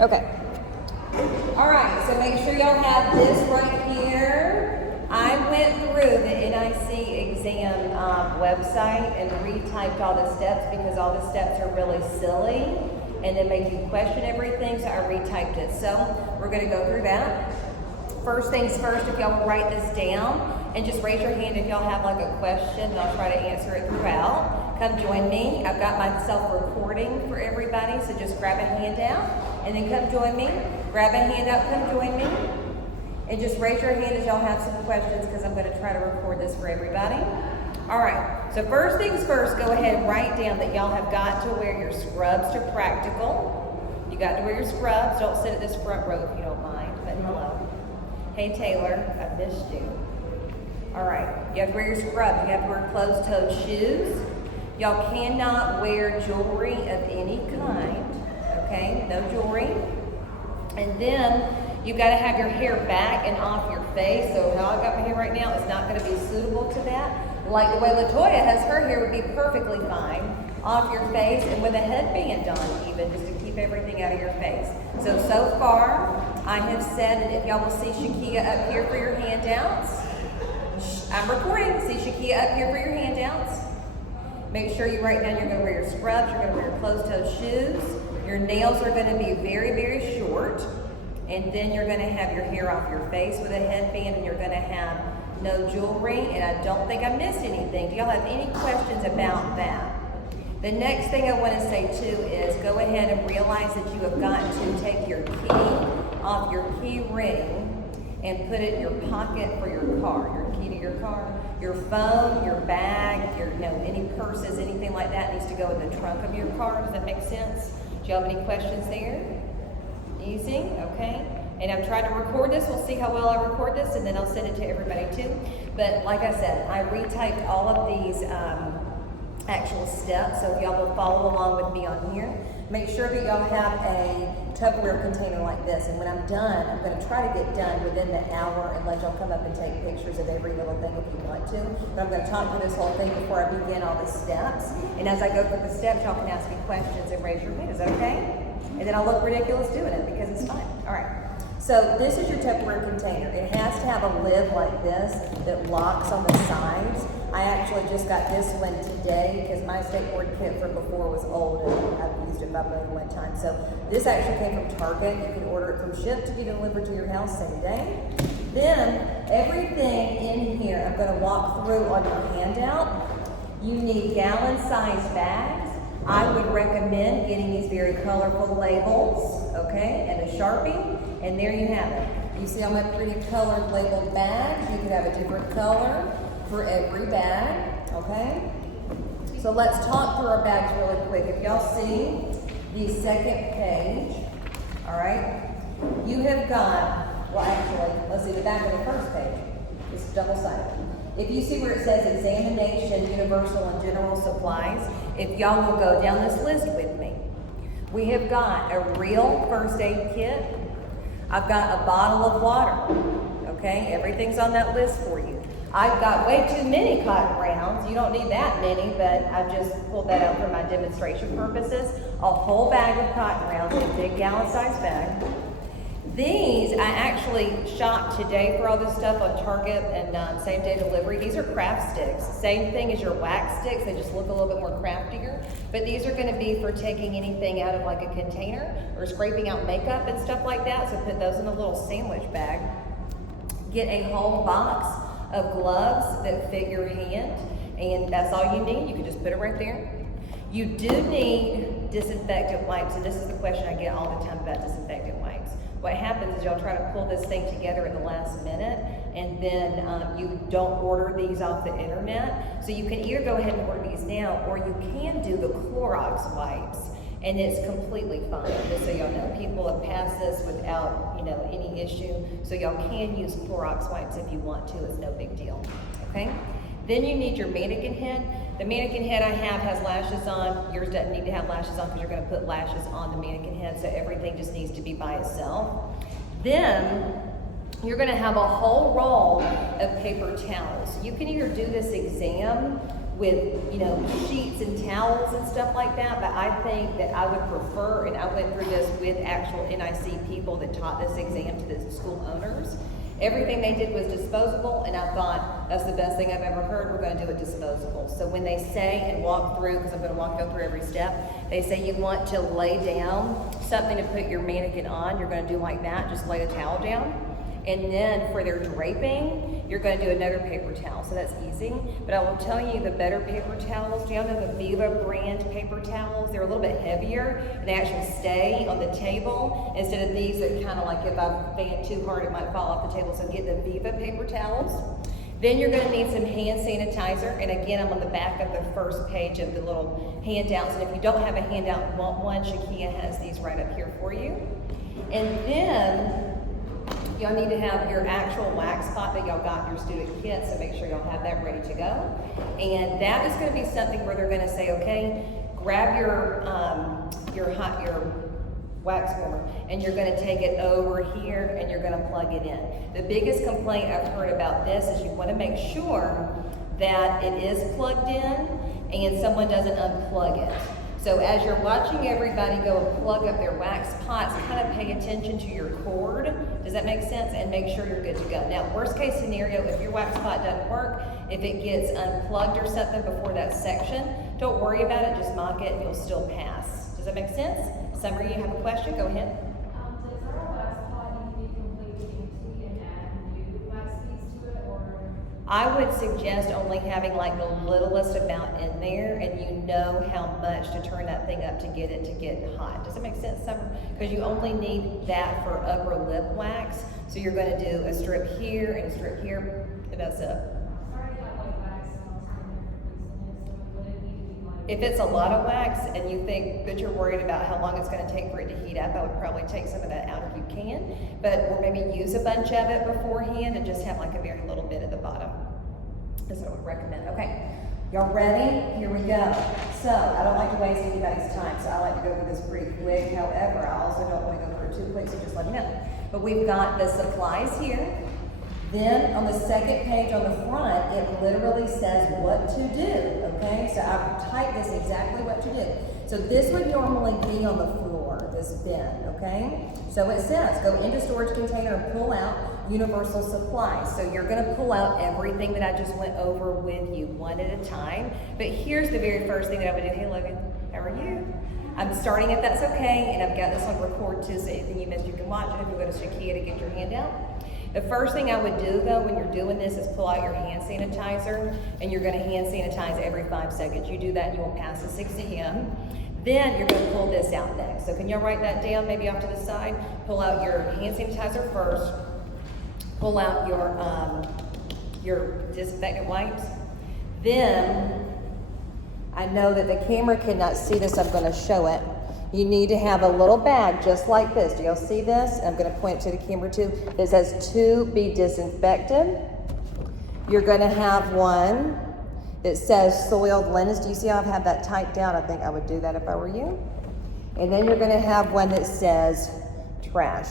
Okay. All right, so make sure y'all have this right here. I went through the NIC exam website and retyped all the steps because all the steps are really silly and they make you question everything, so I retyped it. So we're gonna go through that. First things first, if y'all will write this down and just raise your hand if y'all have like a question and I'll try to answer it throughout. Come join me. I've got myself recording for everybody, so just grab a handout and then come join me. Grab a handout, come join me. And just raise your hand as y'all have some questions because I'm gonna try to record this for everybody. All right, so first things first, go ahead and write down that y'all have got to wear your scrubs to practical. You got to wear your scrubs. Don't sit at this front row if you don't mind, but hello. Hey Taylor, I missed you. All right, you have to wear your scrubs. You have to wear closed-toed shoes. Y'all cannot wear jewelry of any kind, okay? No jewelry. And then you gotta have your hair back and off your face. So how I got my hair right now is not gonna be suitable to that. Like the way LaToya has her hair would be perfectly fine off your face and with a headband on even, just to keep everything out of your face. So far, I have said that if y'all will see Shakia up here for your handouts. I'm recording, see Shakia up here for your handouts. Make sure you write down you're gonna wear your scrubs, you're gonna wear your closed-toed shoes. Your nails are gonna be very, very short. And then you're gonna have your hair off your face with a headband and you're gonna have no jewelry. And I don't think I missed anything. Do y'all have any questions about that? The next thing I wanna say too is go ahead and realize that you have got to take your key off your key ring and put it in your pocket for your car, your key to your car. Your phone, your bag, your any purses, anything like that needs to go in the trunk of your car. Does that make sense? Do you have any questions there? Easy, okay. And I'm trying to record this. We'll see how well I record this, and then I'll send it to everybody too. But like I said, I retyped all of these actual steps, so y'all will follow along with me on here. Make sure that y'all have a Tupperware container like this, and when I'm done, I'm going to try to get done within the hour and let y'all come up and take pictures of every little thing if you want to. But I'm going to talk through this whole thing before I begin all the steps. And as I go through the steps, y'all can ask me questions and raise your hand. Is that okay? And then I'll look ridiculous doing it because it's fun. All right. So this is your Tupperware container. It has to have a lid like this that locks on the sides. I actually just got this one today because my skateboard kit from before was old and I've used it about one time. So this actually came from Target. You can order it from ship to be delivered to your house same day. Then everything in here I'm going to walk through on your handout. You need gallon-sized bags. I would recommend getting these very colorful labels, okay, and a Sharpie, and there you have it. You see all my pretty colored labeled bags? You could have a different color for every bag, okay? So let's talk through our bags really quick. If y'all see the second page, all right, you have got, well actually, let's see the back of the first page. It's double-sided. If you see where it says Examination, Universal and General Supplies, if y'all will go down this list with me. We have got a real first aid kit. I've got a bottle of water, okay? Everything's on that list for you. I've got way too many cotton rounds. You don't need that many, but I've just pulled that out for my demonstration purposes. A whole bag of cotton rounds in a big gallon-sized bag. These, I actually shopped today for all this stuff on Target and same-day delivery. These are craft sticks. Same thing as your wax sticks. They just look a little bit more craftier. But these are going to be for taking anything out of like a container or scraping out makeup and stuff like that. So put those in a little sandwich bag. Get a whole box of gloves that fit your hand. And that's all you need. You can just put it right there. You do need disinfectant wipes. And this is the question I get all the time about disinfectant wipes. What happens is y'all try to pull this thing together at the last minute and then you don't order these off the internet. So you can either go ahead and order these now or you can do the Clorox wipes and it's completely fine. Just so y'all know, people have passed this without any issue. So y'all can use Clorox wipes if you want to, it's no big deal, okay? Then you need your mannequin head. The mannequin head I have has lashes on. Yours doesn't need to have lashes on because you're going to put lashes on the mannequin head, so everything just needs to be by itself. Then you're going to have a whole roll of paper towels. You can either do this exam with, you know, sheets and towels and stuff like that, but I think that I would prefer, and I went through this with actual NIC people that taught this exam to the school owners. Everything they did was disposable, and I thought, that's the best thing I've ever heard, we're gonna do it disposable. So when they say and walk through, because I'm gonna go through every step, they say you want to lay down something to put your mannequin on, you're gonna do like that, just lay the towel down. And then for their draping, you're gonna do another paper towel, so that's easy. But I will tell you the better paper towels, do you know the Viva brand paper towels? They're a little bit heavier, and they actually stay on the table instead of these that kind of like if I bang it too hard, it might fall off the table. So get the Viva paper towels. Then you're gonna need some hand sanitizer, and again, I'm on the back of the first page of the little handouts, and if you don't have a handout and want one, Shakia has these right up here for you. And then, y'all need to have your actual wax pot that y'all got in your student kit, so make sure y'all have that ready to go. And that is gonna be something where they're gonna say, okay, grab your wax warmer, and you're gonna take it over here and you're gonna plug it in. The biggest complaint I've heard about this is you wanna make sure that it is plugged in and someone doesn't unplug it. So as you're watching everybody go and plug up their wax pots, kind of pay attention to your cord. Does that make sense? And make sure you're good to go. Now, worst case scenario, if your wax pot doesn't work, if it gets unplugged or something before that section, don't worry about it, just mock it and you'll still pass. Does that make sense? Summer, you have a question? Go ahead. Does our wax pot need to be completely empty and add new wax beads to it, or? I would suggest only having like the littlest amount in there, and you know how much to turn that thing up to get it hot. Does that make sense, Summer? Because you only need that for upper lip wax. So you're going to do a strip here and a strip here, and that's it. If it's a lot of wax and you think that you're worried about how long it's going to take for it to heat up, I would probably take some of that out if you can, or maybe use a bunch of it beforehand and just have like a very little bit at the bottom. That's what I would recommend. Okay, y'all ready? Here we go. So I don't like to waste anybody's time, so I like to go over this pretty quick. However, I also don't want to go through it too quick, so just let me know. But we've got the supplies here. Then on the second page on the front, it literally says what to do, okay? So I've typed this exactly what to do. So this would normally be on the floor, this bin, okay? So it says, go into storage container and pull out universal supplies. So you're gonna pull out everything that I just went over with you one at a time. But here's the very first thing that I would do. Hey Logan, how are you? I'm starting if that's okay, and I've got this on record too, so anything you missed, you can watch it if you go to Shakia to get your handout. The first thing I would do though when you're doing this is pull out your hand sanitizer, and you're gonna hand sanitize every 5 seconds. You do that and you will pass the 6 AM. Then you're gonna pull this out next. So can y'all write that down maybe off to the side? Pull out your hand sanitizer first. Pull out your disinfectant wipes. Then, I know that the camera cannot see this, I'm gonna show it. You need to have a little bag just like this. Do y'all see this? I'm going to point it to the camera too. It says to be disinfected. You're going to have one that says soiled linens. Do you see how I've had that typed out? I think I would do that if I were you. And then you're going to have one that says trash.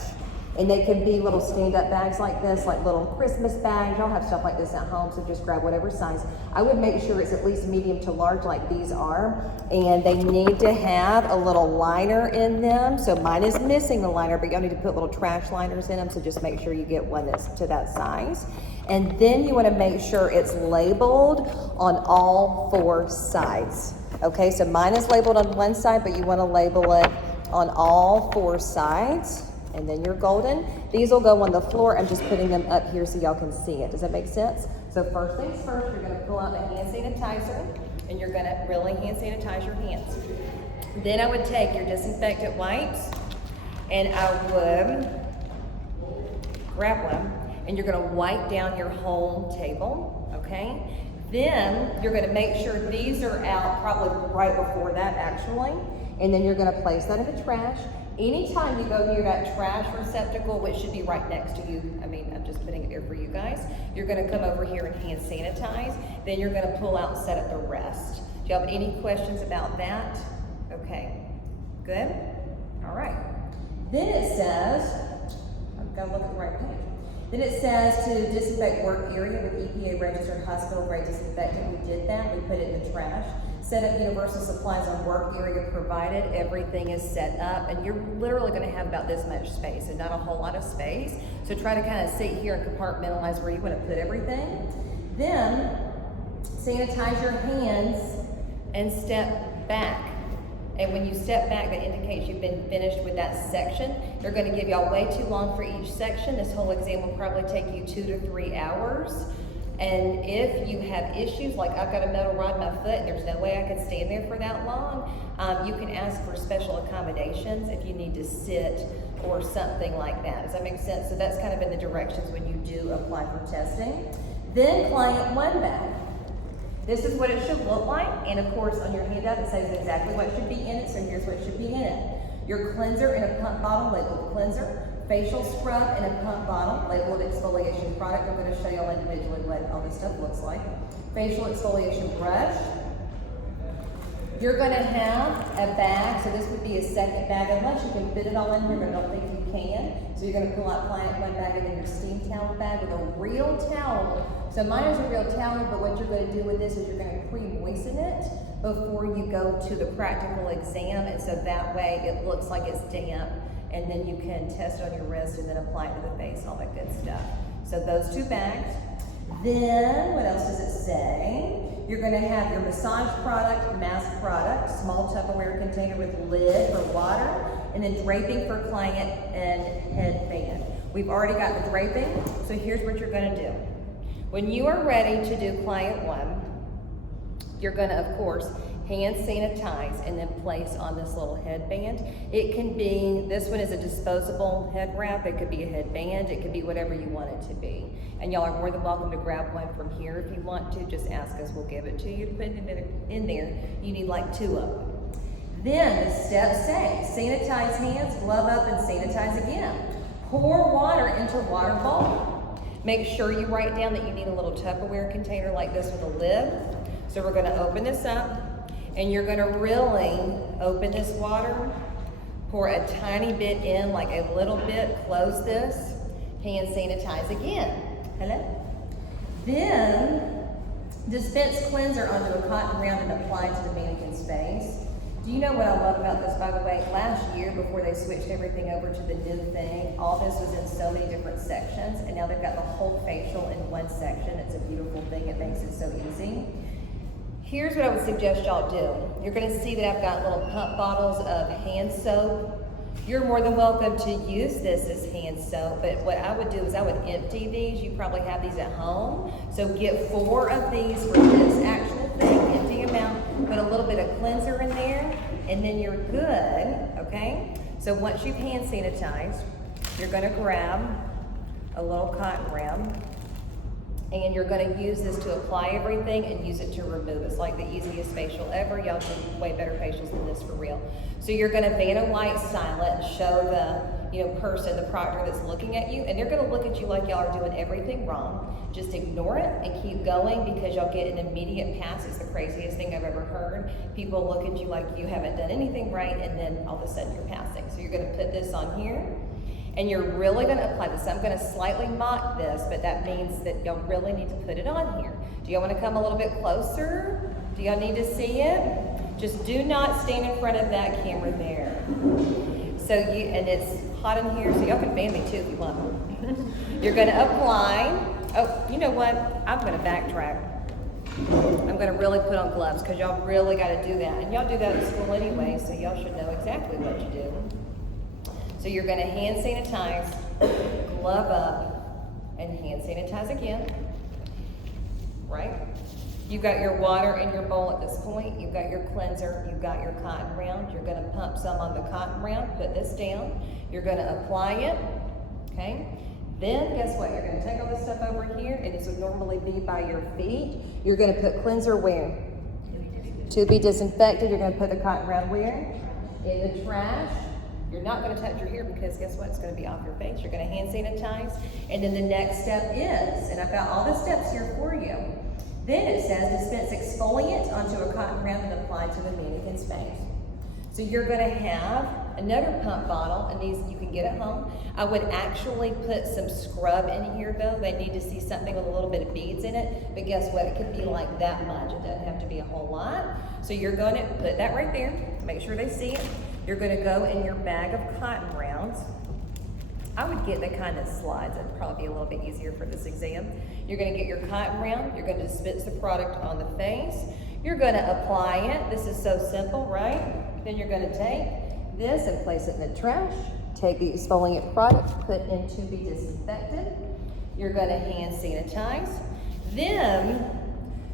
And they can be little stand-up bags like this, like little Christmas bags. Y'all have stuff like this at home, so just grab whatever size. I would make sure it's at least medium to large like these are. And they need to have a little liner in them. So mine is missing the liner, but y'all need to put little trash liners in them, so just make sure you get one that's to that size. And then you want to make sure it's labeled on all 4 sides. Okay, so mine is labeled on one side, but you want to label it on all 4 sides. And then you're golden. These will go on the floor. I'm just putting them up here so y'all can see it. Does that make sense? So first things first, you're gonna pull out the hand sanitizer, and you're gonna really hand sanitize your hands. Then I would take your disinfectant wipes, and I would grab one, and you're gonna wipe down your whole table, okay? Then you're gonna make sure these are out probably right before that actually, and then you're gonna place that in the trash. Anytime you go near that trash receptacle, which should be right next to you, I mean, I'm just putting it here for you guys, you're gonna come over here and hand sanitize, then you're gonna pull out and set up the rest. Do you have any questions about that? Okay, good? All right. Then it says, I've gotta look at the right page. Then it says to disinfect work area with EPA registered hospital grade disinfectant. We did that, we put it in the trash. Set up universal supplies on work area provided. Everything is set up, and you're literally gonna have about this much space and not a whole lot of space. So try to kind of sit here and compartmentalize where you wanna put everything. Then sanitize your hands and step back. And when you step back, that indicates you've been finished with that section. They're gonna give y'all way too long for each section. This whole exam will probably take you 2 to 3 hours. And if you have issues, like I've got a metal rod in my foot and there's no way I could stand there for that long, you can ask for special accommodations if you need to sit or something like that. Does that make sense? So that's kind of in the directions when you do apply for testing. Then client 1 bag. This is what it should look like, and of course on your handout it says exactly what should be in it, so here's what should be in it. Your cleanser in a pump bottle labeled cleanser, facial scrub in a pump bottle labeled exfoliation product. I'm going to show you all individually what all this stuff looks like. Facial exfoliation brush. You're going to have a bag, so this would be a second bag, unless you can fit it all in here, but I don't think you can. So you're going to pull out client 1 bag and then your steam towel bag with a real towel. So mine is a real towel, but what you're going to do with this is you're going to pre-moisten it before you go to the practical exam, and so that way it looks like it's damp, and then you can test it on your wrist and then apply it to the face, all that good stuff. So those 2 bags. Then, what else does it say? You're going to have your massage product, mask product, small Tupperware container with lid for water, and then draping for client and headband. We've already got the draping, so here's what you're going to do. When you are ready to do client 1, you're going to, of course, hand sanitize and then place on this little headband. It can be, this one is a disposable head wrap, it could be a headband, it could be whatever you want it to be. And y'all are more than welcome to grab one from here if you want to. Just ask us, we'll give it to you. To put it in there, you need like 2 of them. Then the steps say, sanitize hands, glove up, and sanitize again. Pour water into water bowl. Make sure you write down that you need a little Tupperware container like this with a lid. So we're gonna open this up, and you're gonna really open this water, pour a tiny bit in, like a little bit, close this, hand sanitize again. Hello? Then dispense cleanser onto a cotton round and apply to the mannequin's face. Do you know what I love about this, by the way? Last year, before they switched everything over to the new thing, all this was in so many different sections, and now they've got the whole facial in one section. It's a beautiful thing. It makes it so easy. Here's what I would suggest y'all do. You're gonna see that I've got little pump bottles of hand soap. You're more than welcome to use this as hand soap, but what I would do is I would empty these. You probably have these at home. So get 4 of these for this actual thing, empty them out, put a little bit of cleanser in there, and then you're good, okay? So once you've hand sanitized, you're gonna grab a little cotton round, and you're gonna use this to apply everything and use it to remove. It's like the easiest facial ever. Y'all do way better facials than this for real. So you're gonna Vanna White style it and show the person, the proctor that's looking at you, and they're gonna look at you like y'all are doing everything wrong. Just ignore it and keep going, because y'all get an immediate pass. It's the craziest thing I've ever heard. People look at you like you haven't done anything right, and then all of a sudden you're passing. So you're gonna put this on here, and you're really gonna apply this. I'm gonna slightly mock this, but that means that y'all really need to put it on here. Do y'all wanna come a little bit closer? Do y'all need to see it? Just do not stand in front of that camera there. So and it's hot in here, so y'all can fan me too if you want. You're gonna apply. Oh, you know what? I'm gonna backtrack. I'm gonna really put on gloves, because y'all really gotta do that. And y'all do that at school anyway, so y'all should know exactly what to do. So you're gonna hand sanitize, glove up, and hand sanitize again, right? You've got your water in your bowl at this point. You've got your cleanser. You've got your cotton round. You're gonna pump some on the cotton round, put this down. You're gonna apply it, okay? Then guess what? You're gonna take all this stuff over here, and this would normally be by your feet. You're gonna put cleanser where? To be disinfected. You're gonna put the cotton round where? In the trash. You're not going to touch your hair, because guess what? It's going to be off your face. You're going to hand sanitize. And then the next step is, and I've got all the steps here for you. Then it says dispense exfoliant onto a cotton round and apply to the mannequin's face. So you're going to have another pump bottle, and these you can get at home. I would actually put some scrub in here though. They need to see something with a little bit of beads in it, but guess what? It could be like that much. It doesn't have to be a whole lot. So you're going to put that right there, make sure they see it. You're going to go in your bag of cotton rounds. I would get the kind that slides. It'd probably be a little bit easier for this exam. You're going to get your cotton round. You're going to dispense the product on the face. You're going to apply it. This is so simple, right? Then you're going to take this and place it in the trash. Take the exfoliant product, put in to be disinfected. You're going to hand sanitize. Then,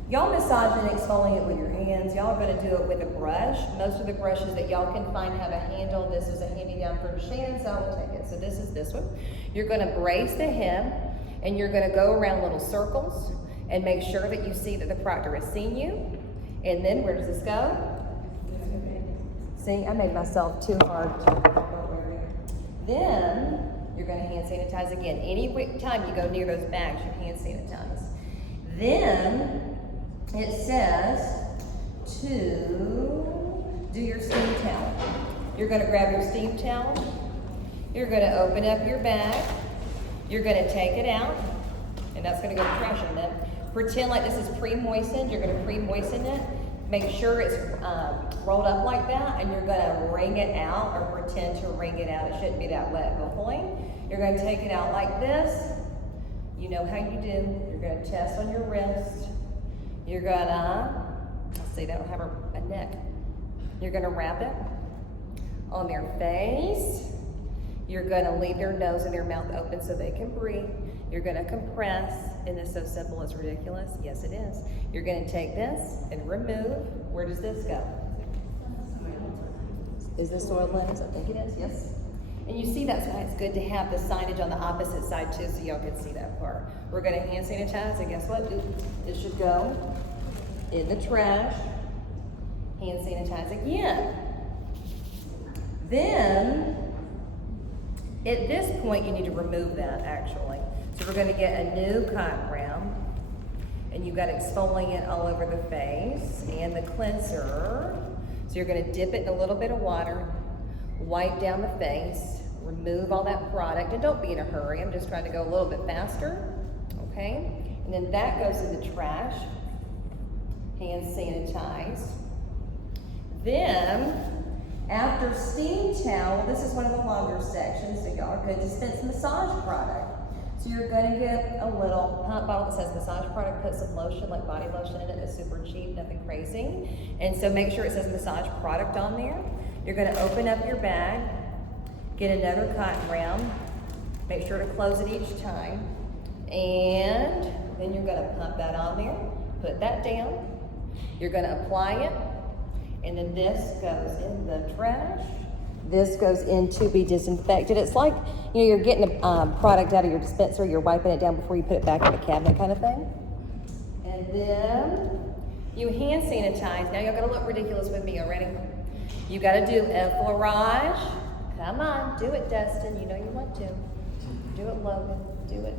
y'all massage and exfoliate with your hands. Y'all are going to do it with a brush. Most of the brushes that y'all can find have a handle. This was a hand-me-down from Shannon, so I will take it. So this is this one. You're going to brace the hem, and you're going to go around little circles and make sure that you see that the proctor has seen you. And then where does this go? See, I made myself too hard. Then you're going to hand sanitize again. Any time you go near those bags, you hand sanitize. Then it says to do your steam towel. You're going to grab your steam towel. You're going to open up your bag. You're going to take it out, and that's going to go to trash in a minute. Pretend like this is pre-moistened. You're going to pre-moisten it. Make sure it's rolled up like that, and you're going to wring it out or pretend to wring it out. It shouldn't be that wet, hopefully. You're going to take it out like this. You know how you do. You're going to test on your wrist. You're going to, let's see, they don't have a neck. You're going to wrap it on their face. You're going to leave their nose and their mouth open so they can breathe. You're going to compress, and it's so simple, it's ridiculous. Yes, it is. You're going to take this and remove. Where does this go? Is this soiled lens? I think it is, yes. And you see that's why it's good to have the signage on the opposite side too, so y'all can see that part. We're going to hand sanitize, and guess what? It should go in the trash. Hand sanitize again. Then, at this point, you need to remove that actually. So we're going to get a new cotton round, and you've got exfoliant all over the face and the cleanser. So you're going to dip it in a little bit of water, wipe down the face, remove all that product, and don't be in a hurry. I'm just trying to go a little bit faster, okay? And then that goes in the trash. Hand sanitize. Then, after steam towel, this is one of the longer sections, so y'all are going to dispense massage product. So you're going to get a little pump bottle that says massage product, put some lotion, like body lotion in it. It's super cheap, nothing crazy. And so make sure it says massage product on there. You're going to open up your bag, get another cotton round, make sure to close it each time, and then you're going to pump that on there, put that down. You're going to apply it, and then this goes in the trash. This goes in to be disinfected. It's like, you know, you're getting a product out of your dispenser, you're wiping it down before you put it back in the cabinet kind of thing. And then you hand sanitize. Now you're gonna look ridiculous with me already. You gotta do effleurage. Come on, do it, Dustin. You know you want to. Do it, Logan. Do it.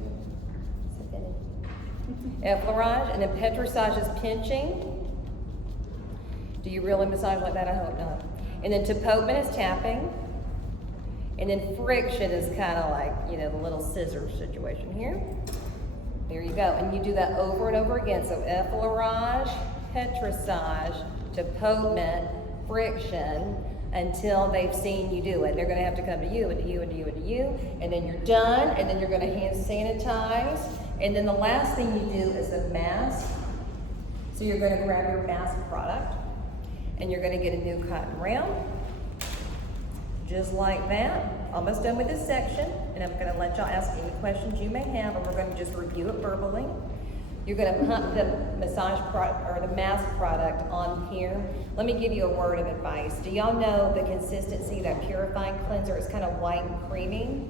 Effleurage, and then petrissage is pinching. Do you really massage like that? I hope not. And then tapotement is tapping. And then friction is kind of like, you know, the little scissors situation here. There you go. And you do that over and over again. So effleurage, petrissage, tapotement, friction, until they've seen you do it. They're going to have to come to you and to you and to you and to you. And then you're done. And then you're going to hand sanitize. And then the last thing you do is a mask. So you're going to grab your mask product, and you're going to get a new cotton round, just like that. Almost done with this section, and I'm going to let y'all ask any questions you may have, and we're going to just review it verbally. You're going to pump the massage product or the mask product on here. Let me give you a word of advice. Do y'all know the consistency of that purifying cleanser is kind of white and creamy?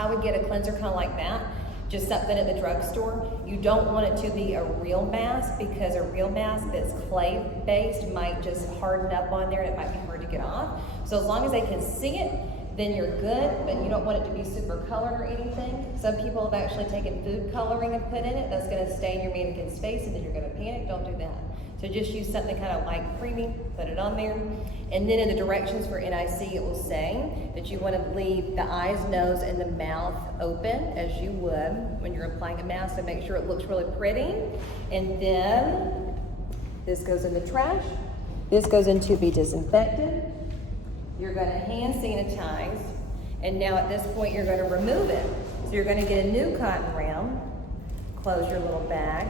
I would get a cleanser kind of like that. Just something at the drugstore. You don't want it to be a real mask, because a real mask that's clay-based might just harden up on there and it might be hard to get off. So as long as they can see it, then you're good, but you don't want it to be super colored or anything. Some people have actually taken food coloring and put in it. That's gonna stay in your mannequin's face, and then you're gonna panic. Don't do that. So So just use something kind of light creamy, put it on there. And then in the directions for NIC, it will say that you want to leave the eyes, nose, and the mouth open as you would when you're applying a mask, to make sure it looks really pretty. And then this goes in the trash. This goes in to be disinfected. You're going to hand sanitize. And now at this point, you're going to remove it. So you're going to get a new cotton round, close your little bag,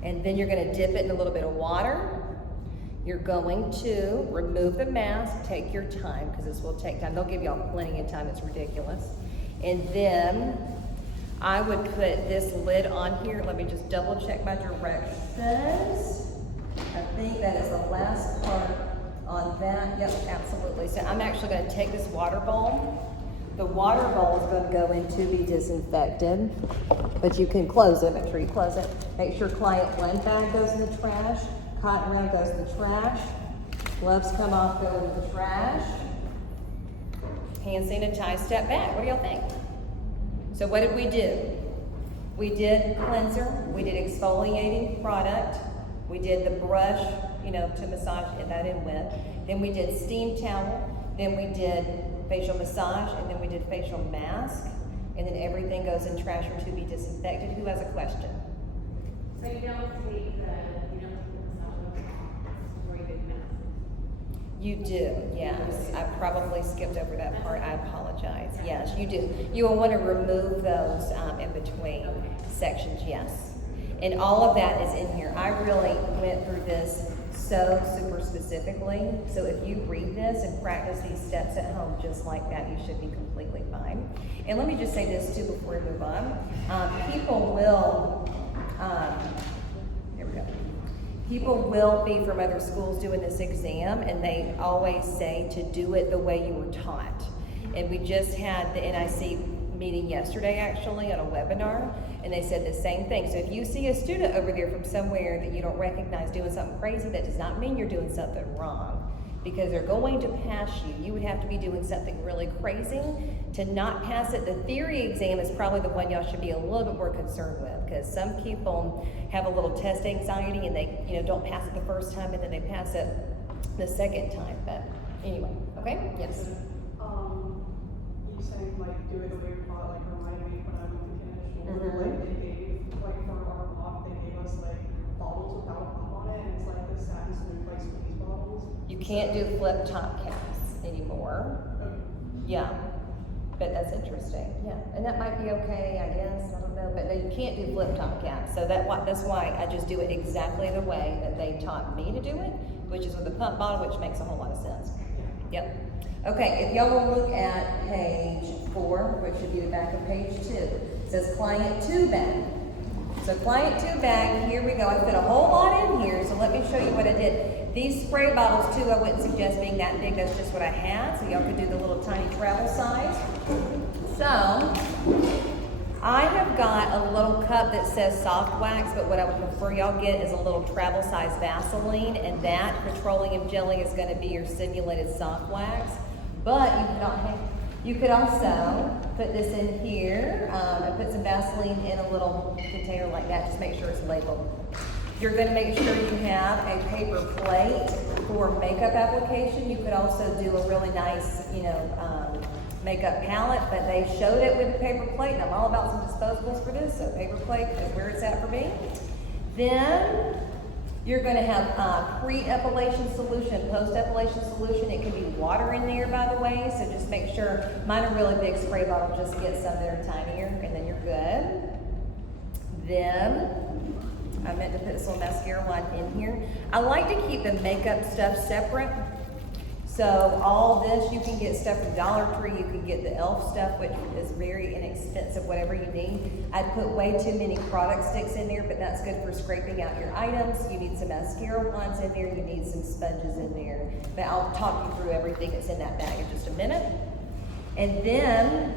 and then you're going to dip it in a little bit of water. You're going to remove the mask, take your time, because this will take time. They'll give y'all plenty of time, it's ridiculous. And then I would put this lid on here. Let me just double check my directions. I think that is the last part on that. Yep, absolutely. So I'm actually going to take this water bowl. The water bowl is going to go in to be disinfected, but you can close it. Make sure you close it. Make sure client one bag goes in the trash. Cotton round goes in the trash. Gloves come off, go in the trash. Hand sanitize, step back. What do y'all think? So what did we do? We did cleanser. We did exfoliating product. We did the brush, to massage that in with. Then we did steam towel. Then we did facial massage, and then we did facial mask, and then everything goes in trash or to be disinfected. Who has a question? So you don't take the massage before you do the mask? You do, yes. I probably skipped over that part. I apologize. Yes, you do. You will want to remove those in between sections, yes. And all of that is in here. I really went through this so super specifically. So if you read this and practice these steps at home just like that, you should be completely fine. And let me just say this too before we move on. People will be from other schools doing this exam, and they always say to do it the way you were taught. And we just had the NIC meeting yesterday actually on a webinar, and they said the same thing. So if you see a student over there from somewhere that you don't recognize doing something crazy, that does not mean you're doing something wrong, because they're going to pass you. You would have to be doing something really crazy to not pass it. The theory exam is probably the one y'all should be a little bit more concerned with, because some people have a little test anxiety and they don't pass it the first time and then they pass it the second time. But anyway, okay? Yes. You saying do it the way you're taught, reminded me when I went to Canada. They gave, for our mock, they gave us bottles without pop on it, and it's the satin smooth squeeze bottles. You can't do flip top caps anymore. Okay. Yeah, but that's interesting. Yeah, and that might be okay, I guess. I don't know, but you can't do flip top caps. So that's why I just do it exactly the way that they taught me to do it, which is with a pump bottle, which makes a whole lot of sense. Yep. Okay, if y'all will look at page 4, which should be the back of page 2, it says client 2 bag. So client 2 bag, here we go. I put a whole lot in here, so let me show you what I did. These spray bottles too, I wouldn't suggest being that big. That's just what I had, so y'all could do the little tiny travel size. So I have got a little cup that says soft wax, but what I would prefer y'all get is a little travel size Vaseline, and that petroleum jelly is going to be your simulated soft wax. But you could also put this in here and put some Vaseline in a little container like that. Just make sure it's labeled. You're going to make sure you have a paper plate for makeup application. You could also do a really nice, makeup palette, but they showed it with the paper plate, and I'm all about some disposables for this, so paper plate is where it's at for me. Then you're going to have pre-epilation solution, post-epilation solution. It can be water in there, by the way, so just make sure. Mine are really big spray bottle, just get some that are tinier, and then you're good. Then I meant to put this little mascara one in here. I like to keep the makeup stuff separate. So all this, you can get stuff from Dollar Tree, you can get the e.l.f. stuff, which is very inexpensive, whatever you need. I'd put way too many product sticks in there, but that's good for scraping out your items. You need some mascara wands in there, you need some sponges in there. But I'll talk you through everything that's in that bag in just a minute. And then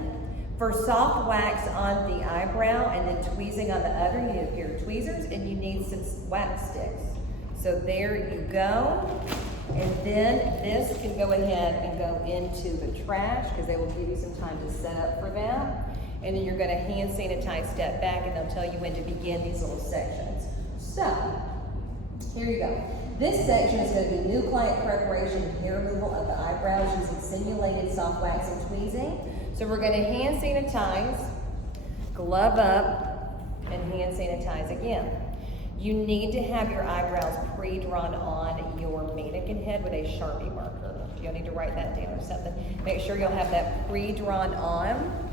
for soft wax on the eyebrow and then tweezing on the other, you need a pair of tweezers and you need some wax sticks. So there you go. And then this can go ahead and go into the trash because they will give you some time to set up for that. And then you're going to hand sanitize, step back, and they'll tell you when to begin these little sections. So Here you go. This section is going to be new client preparation and hair removal of the eyebrows using simulated soft wax and tweezing. So we're going to hand sanitize, glove up, and hand sanitize again. You need to have your eyebrows pre-drawn on your mannequin head with a Sharpie marker. You'll need to write that down or something. Make sure you'll have that pre-drawn on.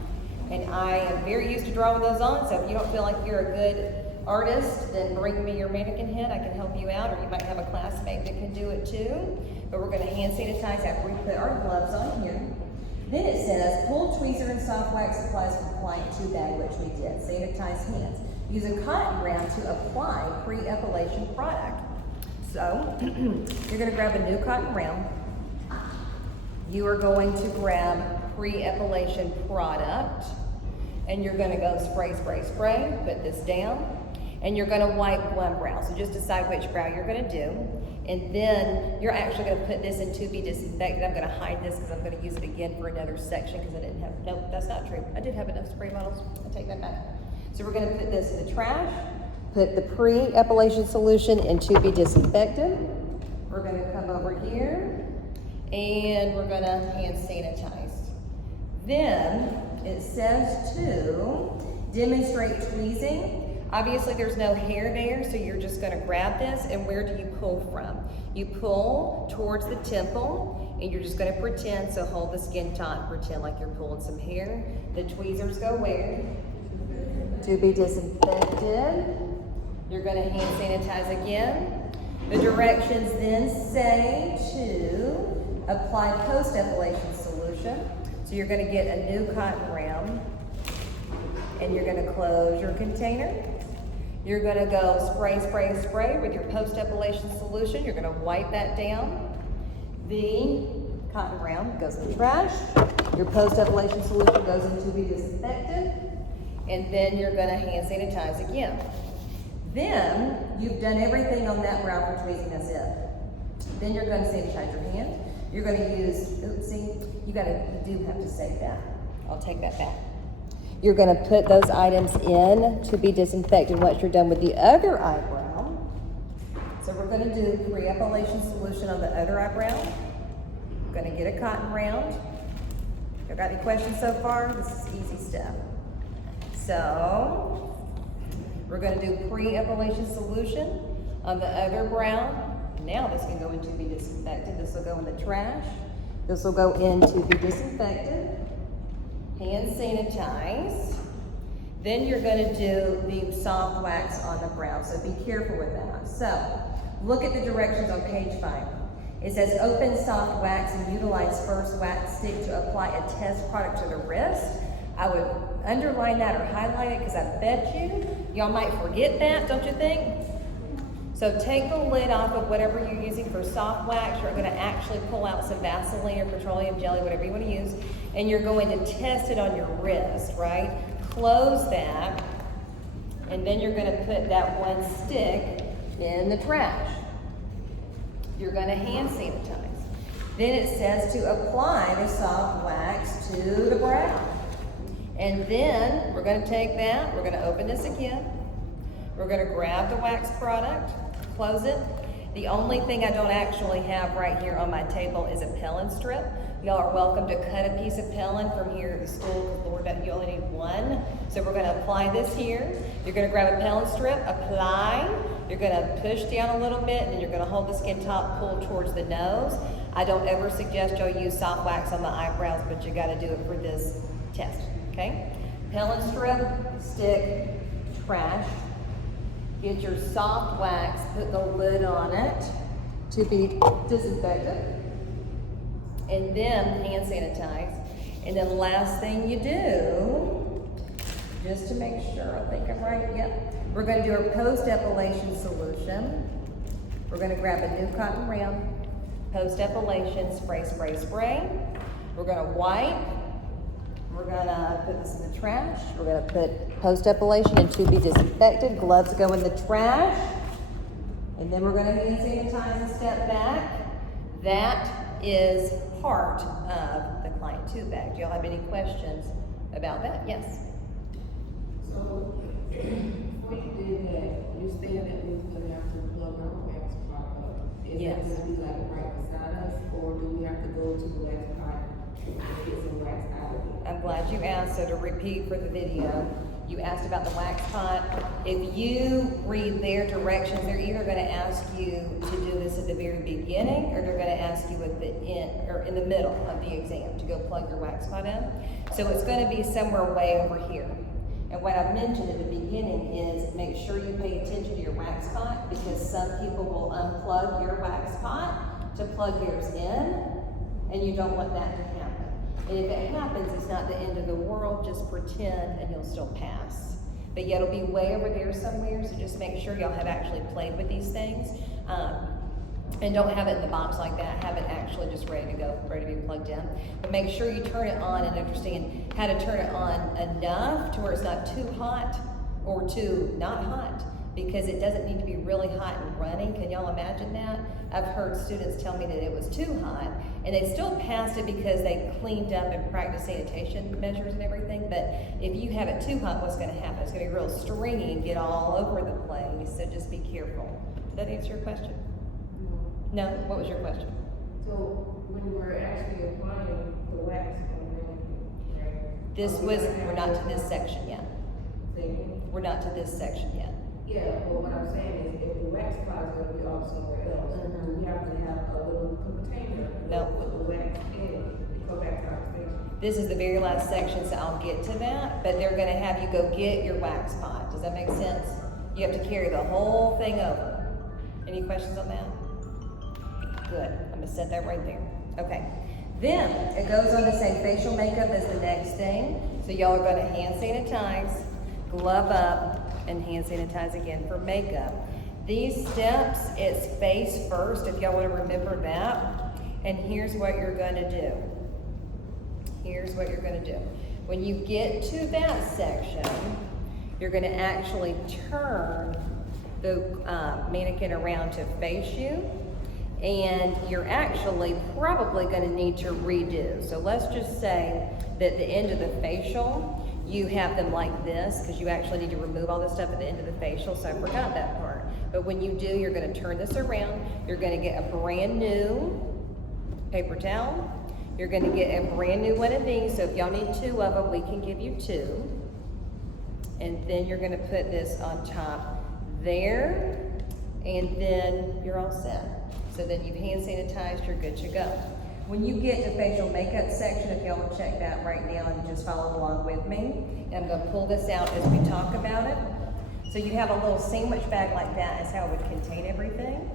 And I am very used to drawing those on, so if you don't feel like you're a good artist, then bring me your mannequin head. I can help you out, or you might have a classmate that can do it too. But we're going to hand sanitize after we put our gloves on here. Then it says, pull tweezer and soft wax applies from client to bag, which we did. Sanitize hands. Use a cotton round to apply pre-epilation product. So, you're going to grab a new cotton round. You are going to grab pre-epilation product, and you're going to go spray, spray, spray. Put this down. And you're going to wipe one brow. So just decide which brow you're going to do. And then you're actually going to put this in to be disinfected. I'm going to hide this because I'm going to use it again for another section because I didn't have, nope, that's not true. I did have enough spray bottles. I take that back. So we're going to put this in the trash, put the pre-epilation solution in to be disinfected. We're going to come over here and we're going to hand sanitize. Then it says to demonstrate tweezing. Obviously there's no hair there, so you're just going to grab this, and where do you pull from? You pull towards the temple, and you're just going to pretend, so hold the skin taut, pretend like you're pulling some hair. The tweezers go where? To be disinfected. You're going to hand sanitize again. The directions then say to apply post-epilation solution. So you're going to get a new cotton round, and you're going to close your container. You're going to go spray, spray, spray with your post-epilation solution. You're going to wipe that down. The cotton round goes in the trash. Your post-epilation solution goes in to be disinfected. And then you're going to hand sanitize again. Then you've done everything on that brow for tweezing. That's it. Then you're going to sanitize your hand. You're going to use, oopsie, you do have to save that. I'll take that back. You're going to put those items in to be disinfected once you're done with the other eyebrow. So we're going to do pre-epilation solution on the other eyebrow. We're going to get a cotton round. Y'all got any questions so far? This is easy stuff. So we're going to do pre-epilation solution on the other brow. Now this can go into be disinfected. This will go in the trash. This will go in to be disinfected. Hand sanitize. Then you're going to do the soft wax on the brow, so be careful with that. So, look at the directions on page 5. It says open soft wax and utilize first wax stick to apply a test product to the wrist. I would underline that or highlight it because I bet y'all might forget that, don't you think? So take the lid off of whatever you're using for soft wax. You're going to actually pull out some Vaseline or petroleum jelly, whatever you want to use, and you're going to test it on your wrist, right? Close that, and then you're going to put that one stick in the trash. You're going to hand sanitize. Then it says to apply the soft wax to the brow. And then we're going to take that, we're going to open this again. We're going to grab the wax product, close it. The only thing I don't actually have right here on my table is a Pellin strip. Y'all are welcome to cut a piece of Pellin from here at the school because Lord, you only need one. So we're going to apply this here. You're going to grab a Pellin strip, apply. You're going to push down a little bit, and then you're going to hold the skin top, pull towards the nose. I don't ever suggest y'all use soft wax on the eyebrows, but you got to do it for this test, okay? Pellin strip, stick, trash. Get your soft wax, put the lid on it to be disinfected, and then hand sanitize. And then last thing you do, just to make sure, I think I'm right, yep. We're going to do our post-epilation solution. We're going to grab a new cotton round, post-epilation, spray, spray, spray. We're going to wipe. We're going to put this in the trash. We're going to put post-epilation and to be disinfected. Gloves go in the trash. And then we're going to hand sanitize and step back. That is part of the client tube bag. Do y'all have any questions about that? Yes? So, for Before you did that, you stated that we was gonna have to plug our wax pot up. Is Yes. that gonna be like right beside us, or do we have to go to the wax pot and get some wax out of it? I'm glad you asked, so to repeat for the video, you asked about the wax pot. If you read their directions, they're either gonna ask you to do this at the very beginning, or they're gonna ask you at the end, or in the middle of the exam, to go plug your wax pot in. So it's gonna be somewhere way over here. And what I mentioned at the beginning is make sure you pay attention to your wax pot, because some people will unplug your wax pot to plug theirs in, and you don't want that to happen. And if it happens, it's not the end of the world, just pretend and you'll still pass. But yeah, it'll be way over there somewhere, so just make sure y'all have actually played with these things. And don't have it in the box like that, have it actually just ready to go, ready to be plugged in. But make sure you turn it on and understand how to turn it on enough to where it's not too hot or too not hot, because it doesn't need to be really hot and running. Can y'all imagine that? I've heard students tell me that it was too hot, and they still passed it because they cleaned up and practiced sanitation measures and everything. But if you have it too hot, what's gonna happen? It's gonna be real stringy and get all over the place, so just be careful. Did that answer your question? No? What was your question? So when we're actually applying the wax on them, right? This was, we're not to this section yet. We're not to this section yet. Yeah, but what I'm saying is, if the wax pot is gonna be off somewhere else, do we have to have a little container? No. Put the wax in it, and go back to our station. This is the very last section, so I'll get to that, but they're gonna have you go get your wax pot. Does that make sense? You have to carry the whole thing over. Any questions on that? Good, I'm gonna set that right there. Okay, then it goes on to say facial makeup is the next thing. So y'all are gonna hand sanitize, glove up, and hand sanitize again for makeup. These steps, it's face first, if y'all wanna remember that. And here's what you're gonna do. Here's what you're gonna do. When you get to that section, you're gonna actually turn the mannequin around to face you, and you're actually probably gonna need to redo. So let's just say that at the end of the facial, you have them like this, because you actually need to remove all this stuff at the end of the facial, so I forgot that part. But when you do, you're gonna turn this around, you're gonna get a brand new paper towel, you're gonna get a brand new one of these, so if y'all need 2 of them, we can give you 2. And then you're gonna put this on top there, and then you're all set. So then you've hand sanitized, you're good to go. When you get to facial makeup section, if y'all will check that right now and just follow along with me, and I'm gonna pull this out as we talk about it. So you have a little sandwich bag like that, is how it would contain everything.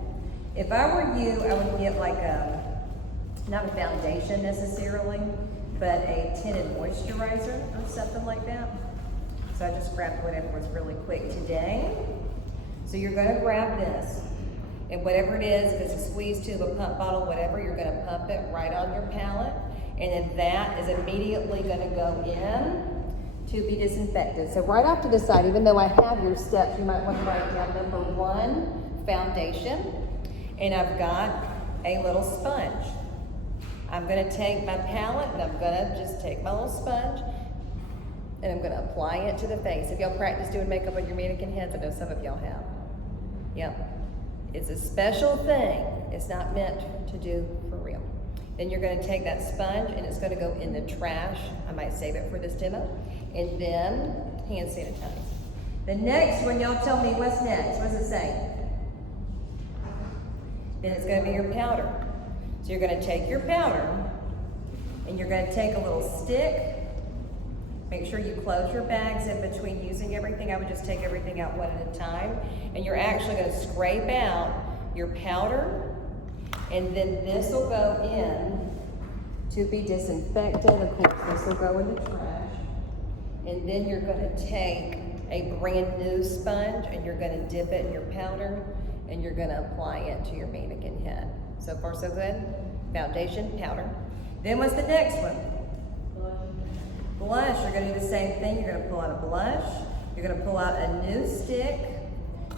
If I were you, I would get like not a foundation necessarily, but a tinted moisturizer or something like that. So I just grabbed whatever was really quick today. So you're gonna grab this. And whatever it is, if it's a squeeze tube, a pump bottle, whatever, you're gonna pump it right on your palette. And then that is immediately gonna go in to be disinfected. So right off to the side, even though I have your steps, you might wanna write down number 1, foundation. And I've got a little sponge. I'm gonna take my palette and I'm gonna just take my little sponge and I'm gonna apply it to the face. If y'all practice doing makeup on your mannequin heads, I know some of y'all have. Yep. It's a special thing. It's not meant to do for real. Then you're gonna take that sponge and it's gonna go in the trash. I might save it for this demo. And then hand sanitize. The next one, y'all tell me what's next. What does it say? Then it's gonna be your powder. So you're gonna take your powder and you're gonna take a little stick. Make sure you close your bags in between using everything. I would just take everything out one at a time. And you're actually gonna scrape out your powder, and then this will go in to be disinfected. Of course, this will go in the trash. And then you're gonna take a brand new sponge and you're gonna dip it in your powder and you're gonna apply it to your mannequin head. So far, so good? Foundation, powder. Then what's the next one? Blush. You're gonna do the same thing. You're gonna pull out a blush. You're gonna pull out a new stick.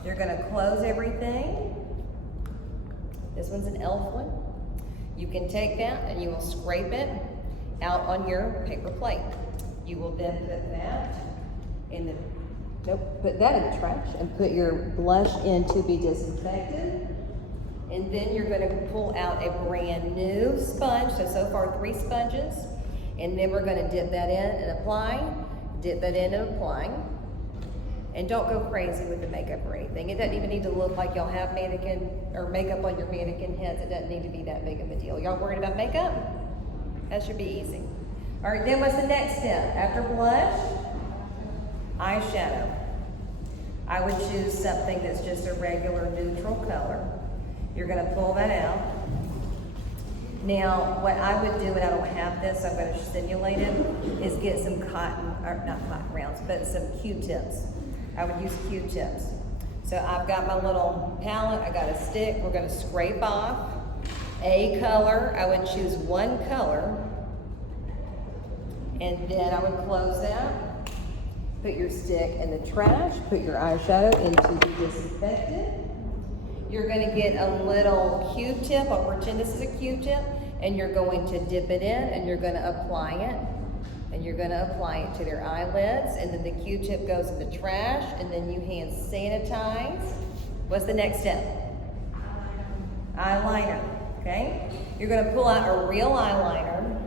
You're gonna close everything. This one's an e.l.f. one. You can take that and you will scrape it out on your paper plate. You will then put that in the Nope, put that in the trash and put your blush in to be disinfected. And then you're gonna pull out a brand new sponge, so far 3 sponges. And then we're gonna dip that in and apply, dip that in and apply. And don't go crazy with the makeup or anything. It doesn't even need to look like y'all have mannequin or makeup on your mannequin heads. It doesn't need to be that big of a deal. Y'all worried about makeup? That should be easy. All right, then what's the next step? After blush, eyeshadow. I would choose something that's just a regular neutral color. You're gonna pull that out. Now, what I would do, and I don't have this, so I'm gonna simulate it, is get some cotton, or not cotton rounds, but some Q-tips. I would use Q-tips. So I've got my little palette, I got a stick, we're gonna scrape off a color. I would choose one color, and then I would close that. Put your stick in the trash, put your eyeshadow into the disinfectant. You're gonna get a little Q-tip, I'll pretend this is a Q-tip, and you're going to dip it in and you're gonna apply it. And you're gonna apply it to their eyelids, and then the Q-tip goes in the trash, and then you hand sanitize. What's the next step? Eyeliner, okay? You're gonna pull out a real eyeliner.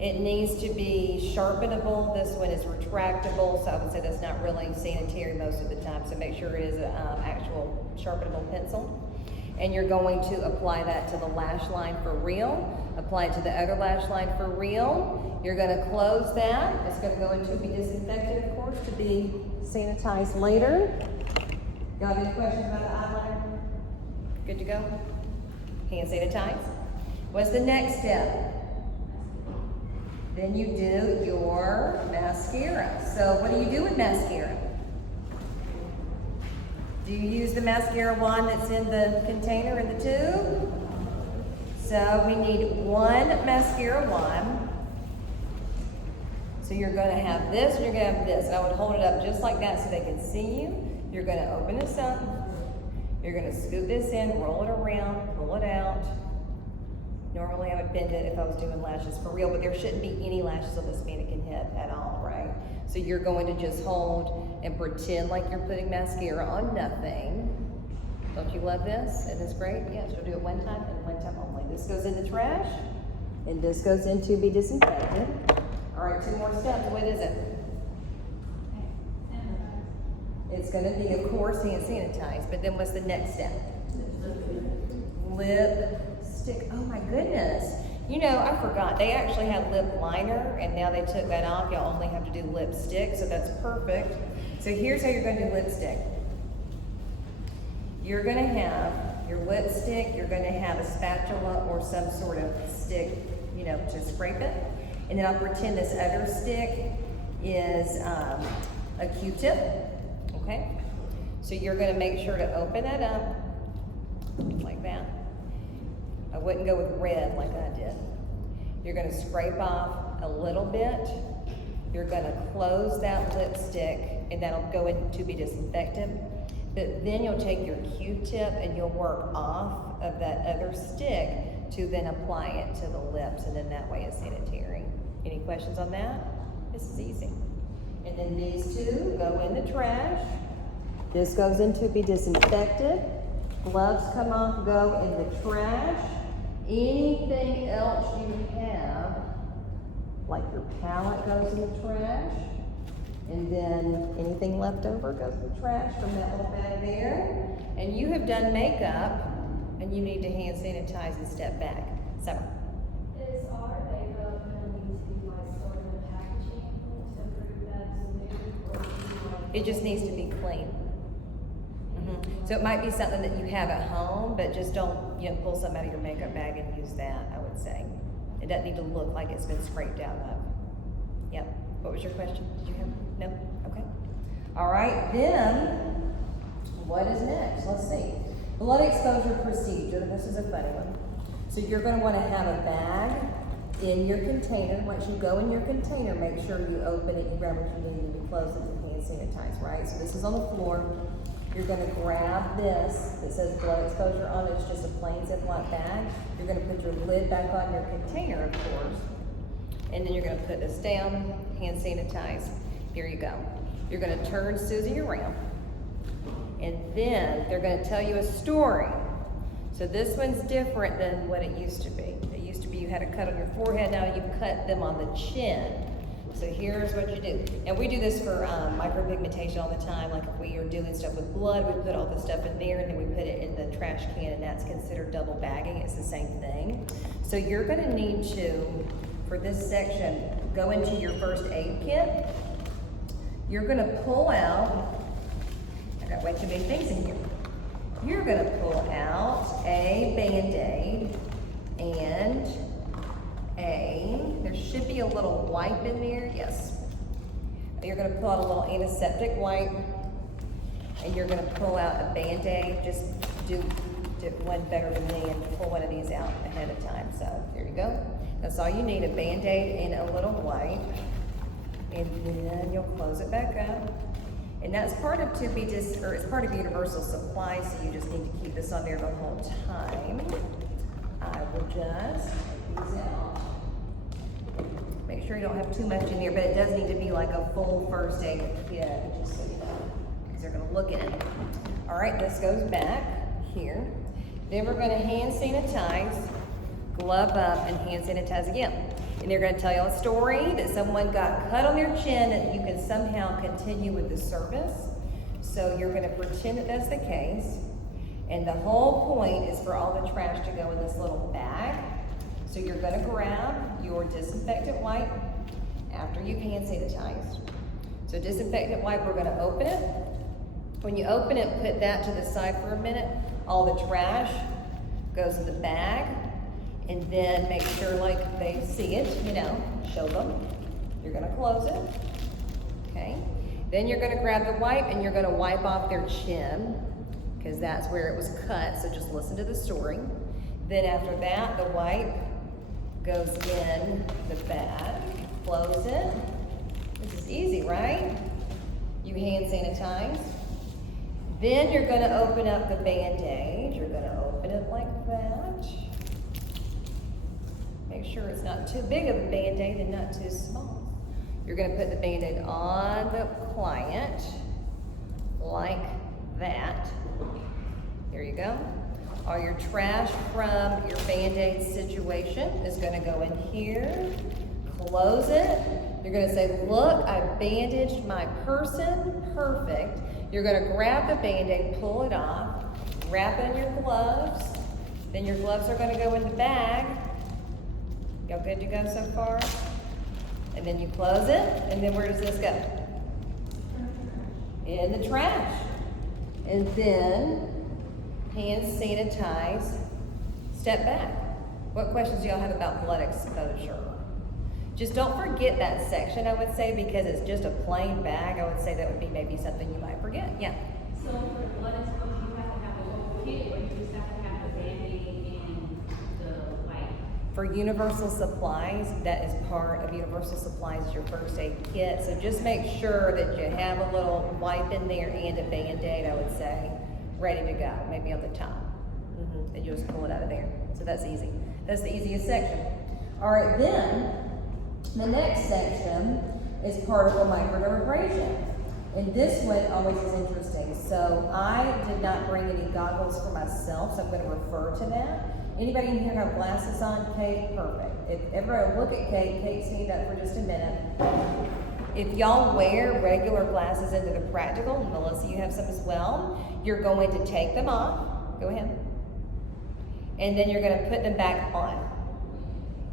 It needs to be sharpenable. This one is retractable, so I would say that's not really sanitary most of the time, so make sure it is an actual sharpenable pencil. And you're going to apply that to the lash line for real, apply it to the other lash line for real. You're gonna close that. It's gonna go into be disinfected, of course, to be sanitized later. Y'all have any questions about the eyeliner? Good to go? Hand sanitize. What's the next step? Then you do your mascara. So what do you do with mascara? Do you use the mascara wand that's in the container in the tube? So we need 1 mascara wand. So you're gonna have this and you're gonna have this. And I would hold it up just like that so they can see you. You're gonna open this up. You're gonna scoop this in, roll it around, pull it out. Normally I would bend it if I was doing lashes for real, but there shouldn't be any lashes on this mannequin head at all, right? So you're going to just hold and pretend like you're putting mascara on nothing. Don't you love this? Isn't this great? Yeah, so do it one time and one time only. This goes in the trash, and this goes in to be disinfected. All right, 2 more steps. What is it? It's gonna be, of course, hand sanitize, but then what's the next step? Lipstick. Oh my goodness. You know, I forgot. They actually had lip liner, and now they took that off. Y'all only have to do lipstick, so that's perfect. So here's how you're gonna do lipstick. You're gonna have your lipstick, you're gonna have a spatula or some sort of stick, you know, to scrape it. And then I'll pretend this other stick is a Q-tip, okay? So you're gonna make sure to open that up, like that. I wouldn't go with red like I did. You're gonna scrape off a little bit. You're gonna close that lipstick, and that'll go in to be disinfected. But then you'll take your Q-tip and you'll work off of that other stick to then apply it to the lips, and then that way it's sanitary. Any questions on that? This is easy. And then these 2 go in the trash. This goes in to be disinfected. Gloves come off, go in the trash. Anything else you have, like your palette, goes in the trash. And then anything left over goes in the trash from that little bag there. And you have done makeup, and you need to hand sanitize and step back. Summer. Is our makeup gonna need to be like stored in the packaging to prove that it's new, or do you like? It just needs to be clean. So it might be something that you have at home, but just don't, you know, pull something out of your makeup bag and use that, I would say. It doesn't need to look like it's been scraped out of. Yep. What was your question? Did you have? No? Okay. All right, then, what is next? Let's see. Blood exposure procedure. This is a funny one. So you're going to want to have a bag in your container. Once you go in your container, make sure you open it, you grab what you need, and you close it and hand sanitize, right? So this is on the floor. You're going to grab this that says blood exposure on it. It's just a plain Ziploc bag. You're going to put your lid back on your container, of course. And then you're going to put this down, hand sanitize. Here you go. You're gonna turn Susie around. And then they're gonna tell you a story. So this one's different than what it used to be. It used to be you had a cut on your forehead, now you cut them on the chin. So here's what you do. And we do this for micropigmentation all the time. Like if we are doing stuff with blood, we put all the stuff in there and then we put it in the trash can, and that's considered double bagging. It's the same thing. So you're gonna need to, for this section, go into your first aid kit. You're gonna pull out, I got way too many things in here. You're gonna pull out a Band-Aid and there should be a little wipe in there, yes. You're gonna pull out a little antiseptic wipe, and you're gonna pull out a Band-Aid. Just do one better than me and pull one of these out ahead of time. So there you go. That's all you need, a Band-Aid and a little wipe. And then you'll close it back up. And that's part of it's part of Universal Supply, so you just need to keep this on there the whole time. I will just take these out. Make sure you don't have too much in there, but it does need to be like a full first aid kit, just so you know, because they're gonna look at it. All right, this goes back here. Then we're gonna hand sanitize, glove up, and hand sanitize again. And they're gonna tell you a story that someone got cut on their chin and you can somehow continue with the service. So you're gonna pretend that that's the case. And the whole point is for all the trash to go in this little bag. So you're gonna grab your disinfectant wipe after you've hand sanitized. So disinfectant wipe, we're gonna open it. When you open it, put that to the side for a minute. All the trash goes in the bag. And then make sure like they see it, you know, show them. You're gonna close it, okay? Then you're gonna grab the wipe and you're gonna wipe off their chin, because that's where it was cut, so just listen to the story. Then after that, the wipe goes in the bag, close it. This is easy, right? You hand sanitize. Then you're gonna open up the Band-Aid. You're gonna open it like that. Make sure it's not too big of a Band-Aid and not too small. You're gonna put the Band-Aid on the client, like that. There you go. All your trash from your Band-Aid situation is gonna go in here, close it. You're gonna say, look, I bandaged my person, perfect. You're gonna grab the Band-Aid, pull it off, wrap it in your gloves. Then your gloves are gonna go in the bag. Y'all good to go so far? And then you close it, and then where does this go? In the trash. And then hand sanitize, step back. What questions do y'all have about blood exposure? Just don't forget that section, I would say, because it's just a plain bag. I would say that would be maybe something you might forget. Yeah. So for blood exposure, you have to have a whole kit, or you just have to have the Band-Aid and the wipe? For Universal Supplies, that is part of Universal Supplies, your first aid kit. So just make sure that you have a little wipe in there and a Band-Aid, I would say, ready to go, maybe on the top. And you'll just pull it out of there. So that's easy. That's the easiest section. All right, then the next section is particle microdermabrasion. And this one always is interesting. So I did not bring any goggles for myself, so I'm going to refer to that. Anybody in here have glasses on? Kate? Perfect. If everybody look at Kate, Kate, stand up for just a minute. If y'all wear regular glasses into the practical, and Melissa, you have some as well, you're going to take them off. Go ahead. And then you're going to put them back on.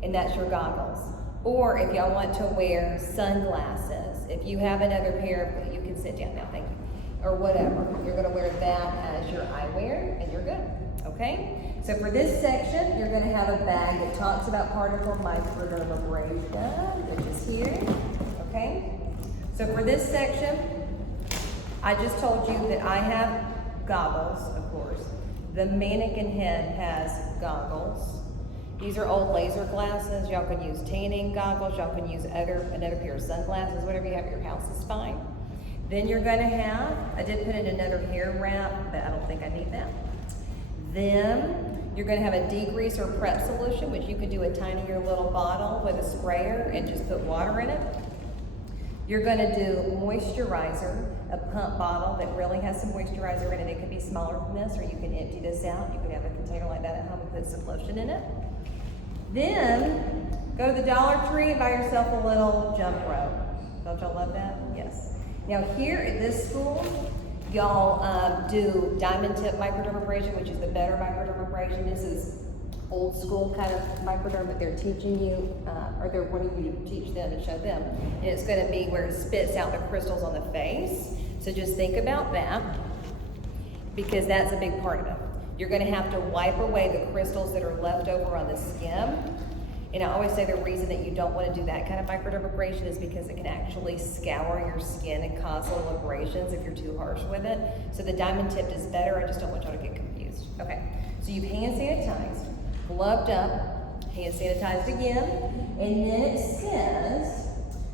And that's your goggles. Or if y'all want to wear sunglasses, if you have another pair of, you can sit down now, thank you, or whatever. You're going to wear that as your eyewear, and you're good, okay? So for this section, you're going to have a bag that talks about particle microdermabrasion, which is here, okay? So for this section, I just told you that I have goggles, of course. The mannequin head has goggles. These are old laser glasses. Y'all can use tanning goggles. Y'all can use another pair of sunglasses. Whatever you have at your house is fine. Then you're gonna have, I did put in another hair wrap, but I don't think I need that. Then you're gonna have a degrease or prep solution, which you could do a tinier little bottle with a sprayer and just put water in it. You're gonna do moisturizer, a pump bottle that really has some moisturizer in it. It could be smaller than this, or you can empty this out. You can have a container like that at home and put some lotion in it. Then, go to the Dollar Tree and buy yourself a little jump rope. Don't y'all love that? Yes. Now here at this school, y'all do diamond tip microdermabrasion, which is the better microdermabrasion. This is old school kind of microderm that they're teaching you, or they're wanting you to teach them and show them. And it's gonna be where it spits out the crystals on the face. So just think about that, because that's a big part of it. You're gonna have to wipe away the crystals that are left over on the skin. And I always say the reason that you don't want to do that kind of microdermabrasion is because it can actually scour your skin and cause little abrasions if you're too harsh with it. So the diamond tipped is better. I just don't want y'all to get confused. Okay, so you've hand sanitized, gloved up, hand sanitized again, and then it says,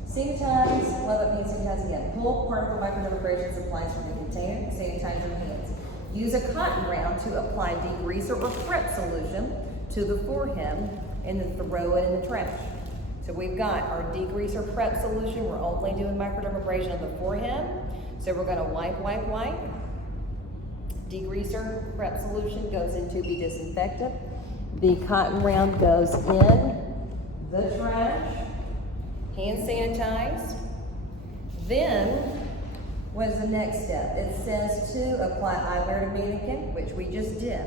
sanitize, glove up, hand sanitize again. Pull particle microdermabrasion supplies from the container, sanitize your hands. Use a cotton round to apply degreaser or prep solution to the forehead, and then throw it in the trash. So we've got our degreaser prep solution. We're only doing microdermabrasion on the forehead. So we're gonna wipe. Degreaser prep solution goes into the disinfectant. The cotton round goes in the trash. Hand sanitize. Then, what is the next step? It says to apply eyeliner to mannequin, which we just did.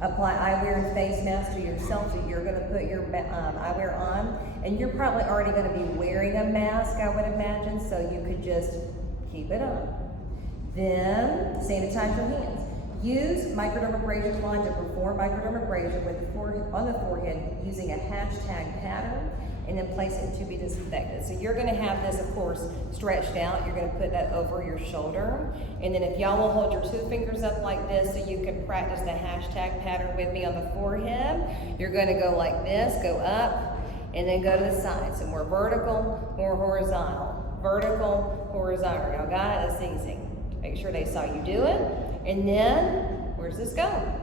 Apply eyewear and face mask to yourself, so you're gonna put your eyewear on, and you're probably already gonna be wearing a mask, I would imagine, so you could just keep it on. Then, sanitize your hands. Use microdermabrasion line to perform microdermabrasion on the forehead using a hashtag pattern, and then place it to be disinfected. So you're gonna have this, of course, stretched out. You're gonna put that over your shoulder. And then if y'all will hold your 2 fingers up like this so you can practice the hashtag pattern with me on the forehead, you're gonna go like this, go up, and then go to the side. So more vertical, more horizontal. Vertical, horizontal. Y'all got it? That's easy. Make sure they saw you do it. And then, where's this going?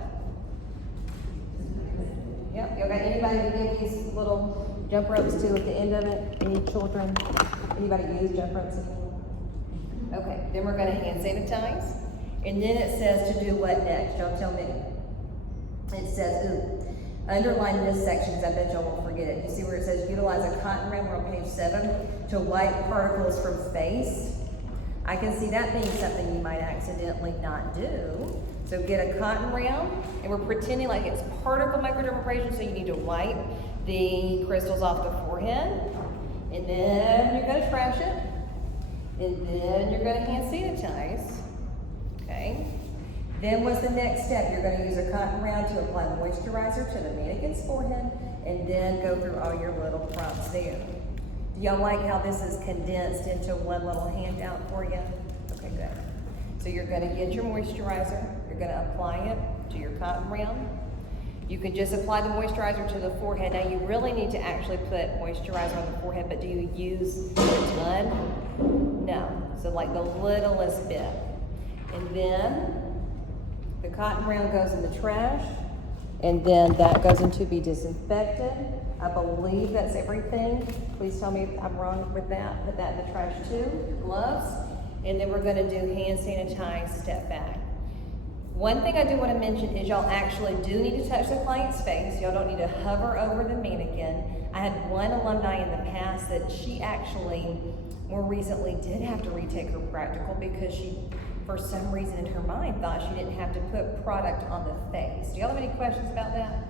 Yep, y'all got anybody to give these little jump ropes to at the end of it? Any children? Anybody use jump ropes? Okay, then we're gonna hand sanitize. And then it says to do what next? Y'all tell me. It says, underline this section because I bet y'all won't forget it. You see where it says utilize a cotton round, we're on page 7, to wipe particles from face. I can see that being something you might accidentally not do. So get a cotton round, and we're pretending like it's particle microdermabrasion, so you need to wipe the crystals off the forehead, and then you're gonna trash it, and then you're gonna hand sanitize, okay? Then what's the next step? You're gonna use a cotton round to apply moisturizer to the mannequin's forehead, and then go through all your little prompts there. Do y'all like how this is condensed into one little handout for you? Okay, good. So you're gonna get your moisturizer, you're gonna apply it to your cotton round. You can just apply the moisturizer to the forehead. Now you really need to actually put moisturizer on the forehead, but do you use a ton? No, so like the littlest bit. And then the cotton round goes in the trash, and then that goes into be disinfected. I believe that's everything. Please tell me if I'm wrong with that. Put that in the trash too. Gloves. And then we're gonna do hand sanitize, step back. One thing I do want to mention is y'all actually do need to touch the client's face. Y'all don't need to hover over the mannequin. I had one alumni in the past that she actually more recently did have to retake her practical because she, for some reason in her mind, thought she didn't have to put product on the face. Do y'all have any questions about that?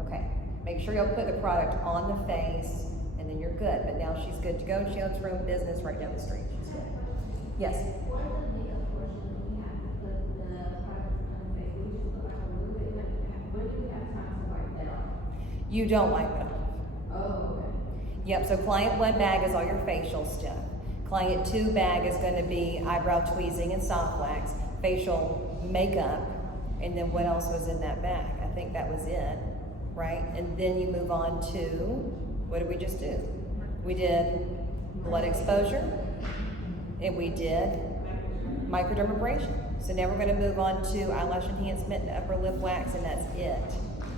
Okay. Make sure y'all put the product on the face, and then you're good. But now she's good to go. She owns her own business right down the street. She's good. Yes? What is the makeup portion when we have to put the product on the face? We just put like a little bit, when do we have time to wipe that off? You don't wipe it off. Oh, okay. Yep, so client 1 bag is all your facial stuff. Client 2 bag is going to be eyebrow tweezing and soft wax, facial makeup, and then what else was in that bag? I think that was it, right? And then you move on to, what did we just do? We did blood exposure, and we did microdermabrasion. So now we're going to move on to eyelash enhancement and upper lip wax, and that's it.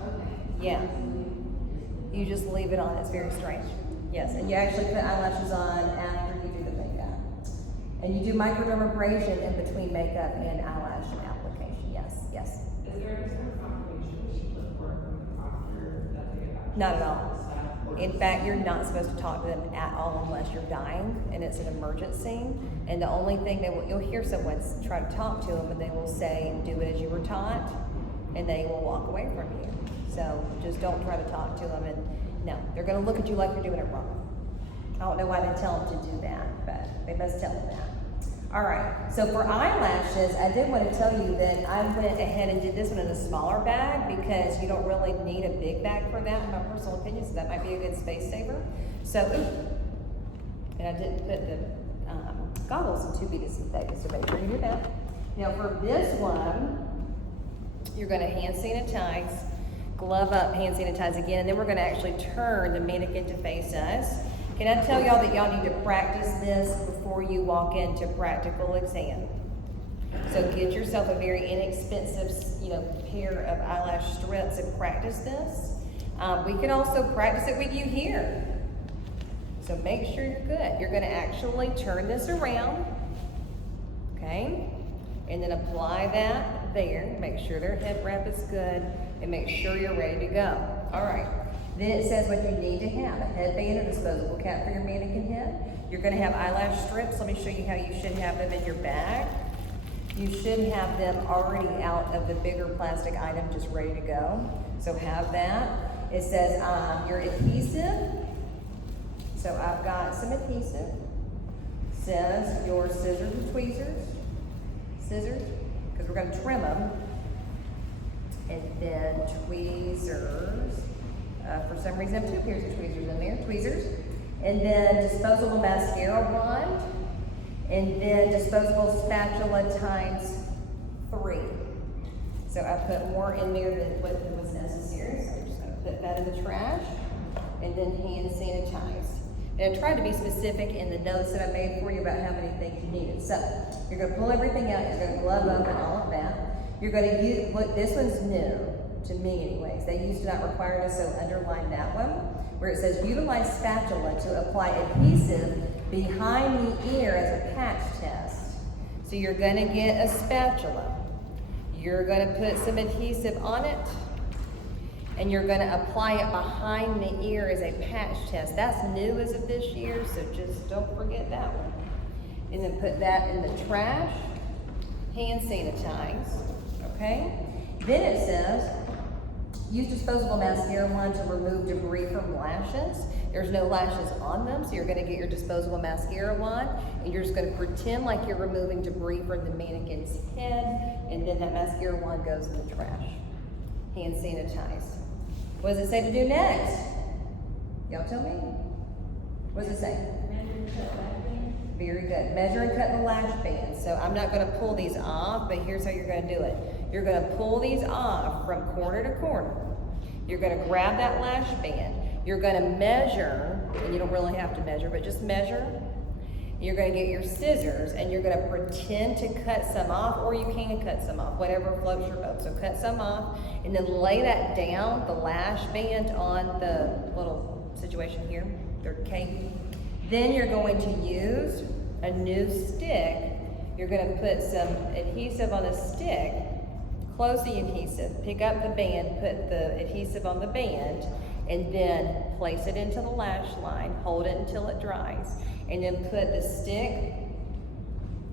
Okay. Yeah. You just leave it on. It's very strange. Yes, and you actually put eyelashes on after you do the face. And you do microdermabrasion in between makeup and eyelash application, yes, yes. Is there any sort of confirmation we should look for from the doctor that they have? Not at all. In fact, you're not supposed to talk to them at all unless you're dying and it's an emergency. And the only thing you'll hear someone try to talk to them and they will say, do it as you were taught, and they will walk away from you. So just don't try to talk to them, and no, they're gonna look at you like you're doing it wrong. I don't know why they tell them to do that, but they must tell them that. All right, so for eyelashes, I did want to tell you that I went ahead and did this one in a smaller bag because you don't really need a big bag for that, in my personal opinion, so that might be a good space saver. So, and I didn't put the goggles in to be disinfected, so make sure you do that. Now for this one, you're gonna hand sanitize, glove up, hand sanitize again, and then we're gonna actually turn the mannequin to face us. Can I tell y'all that y'all need to practice this before you walk into practical exam? So get yourself a very inexpensive, pair of eyelash strips and practice this. We can also practice it with you here. So make sure you're good. You're gonna actually turn this around, okay? And then apply that there. Make sure their head wrap is good and make sure you're ready to go. All right. Then it says what you need to have, a headband or disposable cap for your mannequin head. You're gonna have eyelash strips. Let me show you how you should have them in your bag. You should have them already out of the bigger plastic item, just ready to go. So have that. It says your adhesive. So I've got some adhesive. Says your scissors and tweezers. Scissors, because we're gonna trim them. And then tweezers. For some reason, I have 2 pairs of tweezers in there. Tweezers. And then disposable mascara wand. And then disposable spatula times 3. So I put more in there than what was necessary. So I'm just gonna put that in the trash. And then hand sanitize. And I tried to be specific in the notes that I made for you about how many things you needed. So you're gonna pull everything out. You're gonna glove up and all of that. You're gonna use, look, this one's new. To me anyways. They used to not require this, so underline that one, where it says utilize spatula to apply adhesive behind the ear as a patch test. So you're gonna get a spatula. You're gonna put some adhesive on it, and you're gonna apply it behind the ear as a patch test. That's new as of this year, so just don't forget that one. And then put that in the trash, hand sanitize, okay? Then it says, use disposable mascara wand to remove debris from lashes. There's no lashes on them, so you're gonna get your disposable mascara wand, and you're just gonna pretend like you're removing debris from the mannequin's head, and then that mascara wand goes in the trash. Hand sanitize. What does it say to do next? Y'all tell me. What does it say? Very good. Measure and cut the lash band. So I'm not gonna pull these off, but here's how you're gonna do it. You're gonna pull these off from corner to corner. You're gonna grab that lash band. You're gonna measure, and you don't really have to measure, but just measure. You're gonna get your scissors, and you're gonna pretend to cut some off, or you can cut some off, whatever floats your boat. So cut some off, and then lay that down, the lash band, on the little situation here, their cape. Then you're going to use a new stick. You're gonna put some adhesive on a stick. Close the adhesive, pick up the band, put the adhesive on the band, and then place it into the lash line, hold it until it dries, and then put the stick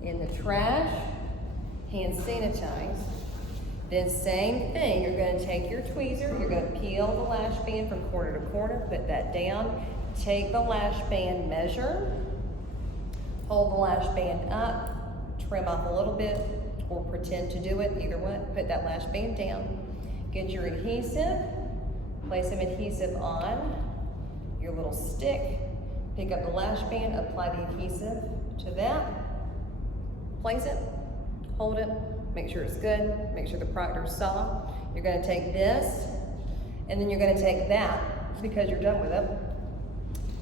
in the trash, hand sanitize. Then same thing, you're gonna take your tweezer, you're gonna peel the lash band from corner to corner, put that down, take the lash band measure, hold the lash band up, trim off a little bit, or pretend to do it, either one. Put that lash band down, get your adhesive, place some adhesive on your little stick, pick up the lash band, apply the adhesive to that, place it, hold it, make sure it's good, make sure the proctor's soft. You're gonna take this, and then you're gonna take that, because you're done with it.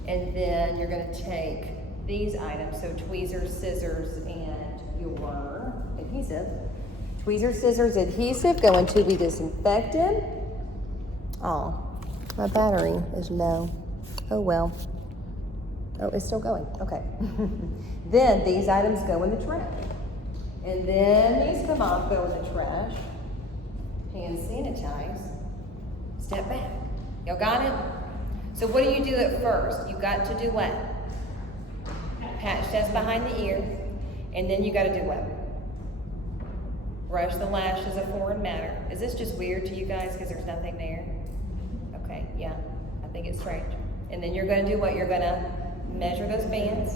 And then you're gonna take these items, so tweezers, scissors, and your adhesive. Tweezers, scissors, adhesive going to be disinfected. Oh, my battery is low. Oh well. Oh, it's still going, okay. Then these items go in the trash. And then these come off, go in the trash. Hand sanitize. Step back. Y'all got it? So what do you do at first? You got to do what? Patch test behind the ear. And then you gotta do what? Brush the lashes of foreign matter. Is this just weird to you guys because there's nothing there? Okay, yeah, I think it's strange. And then you're gonna do what? You're gonna measure those bands.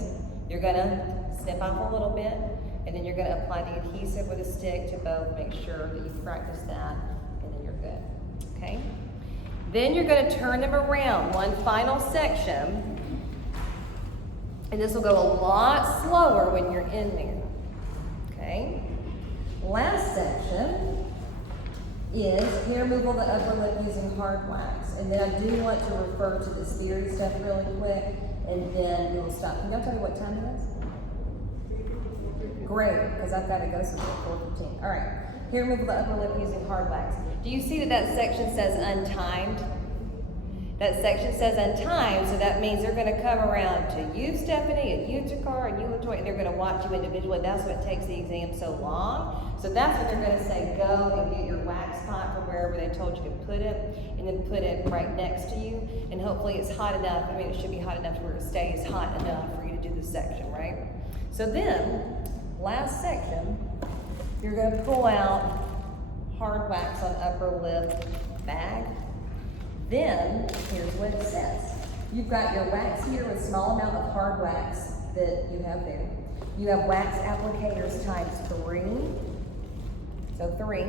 You're gonna snip off a little bit. And then you're gonna apply the adhesive with a stick to both. Make sure that you practice that. And then you're good, okay? Then you're gonna turn them around. One final section. And this will go a lot slower when you're in there, okay? Last section is hair removal of the upper lip using hard wax. And then I do want to refer to this theory stuff really quick, and then we'll stop. Can y'all tell me what time it is? Great, because I've got to go somewhere at 4:15. All right, hair removal of the upper lip using hard wax. Do you see that that section says untimed? That section says untimed, so that means they're going to come around to you, Stephanie, and you, Takar, and you, Latoya, and they're going to watch you individually. That's what takes the exam so long. So that's when they're going to say, go and get your wax pot from wherever they told you to put it, and then put it right next to you. And hopefully it's hot enough. I mean, it should be hot enough to where it stays hot enough for you to do this section, right? So then, last section, you're going to pull out hard wax on upper lip bag. Then, here's what it says. You've got your wax here with small amount of hard wax that you have there. You have wax applicators times 3. So 3.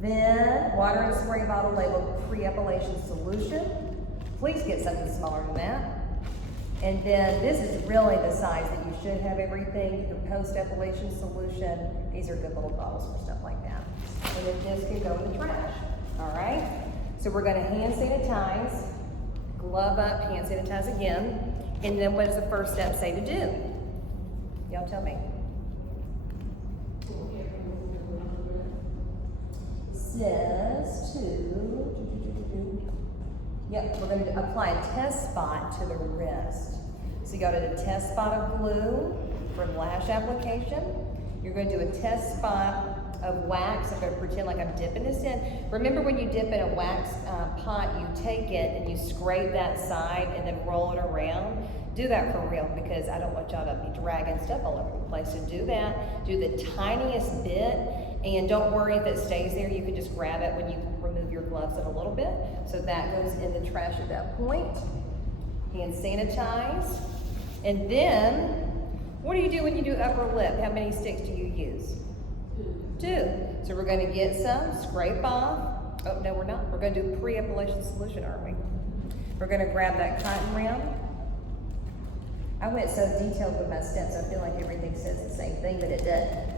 Then, water and spray bottle labeled Pre-Epilation Solution. Please get something smaller than that. And then, this is really the size that you should have everything. Your Post-Epilation Solution. These are good little bottles for stuff like that. And then this can go in the trash. All right? So we're going to hand sanitize, glove up, hand sanitize again, and then what does the first step say to do? Y'all tell me. Says yep, we're going to apply a test spot to the wrist. So you got a test spot of glue for Lash Application. You're going to do a test spot of wax. I'm going to pretend like I'm dipping this in. Remember when you dip in a wax pot, you take it and you scrape that side and then roll it around. Do that for real, because I don't want y'all to be dragging stuff all over the place. So do that. Do the tiniest bit, and don't worry if it stays there. You can just grab it when you remove your gloves in a little bit. So that goes in the trash at that point. Hand sanitize. And then, what do you do when you do upper lip? How many sticks do you use? 2. So we're going to get some, scrape off. Oh, no, we're not. We're going to do Pre-Epilation Solution, aren't we? We're going to grab that cotton round. I went so detailed with my steps, I feel like everything says the same thing, but it doesn't.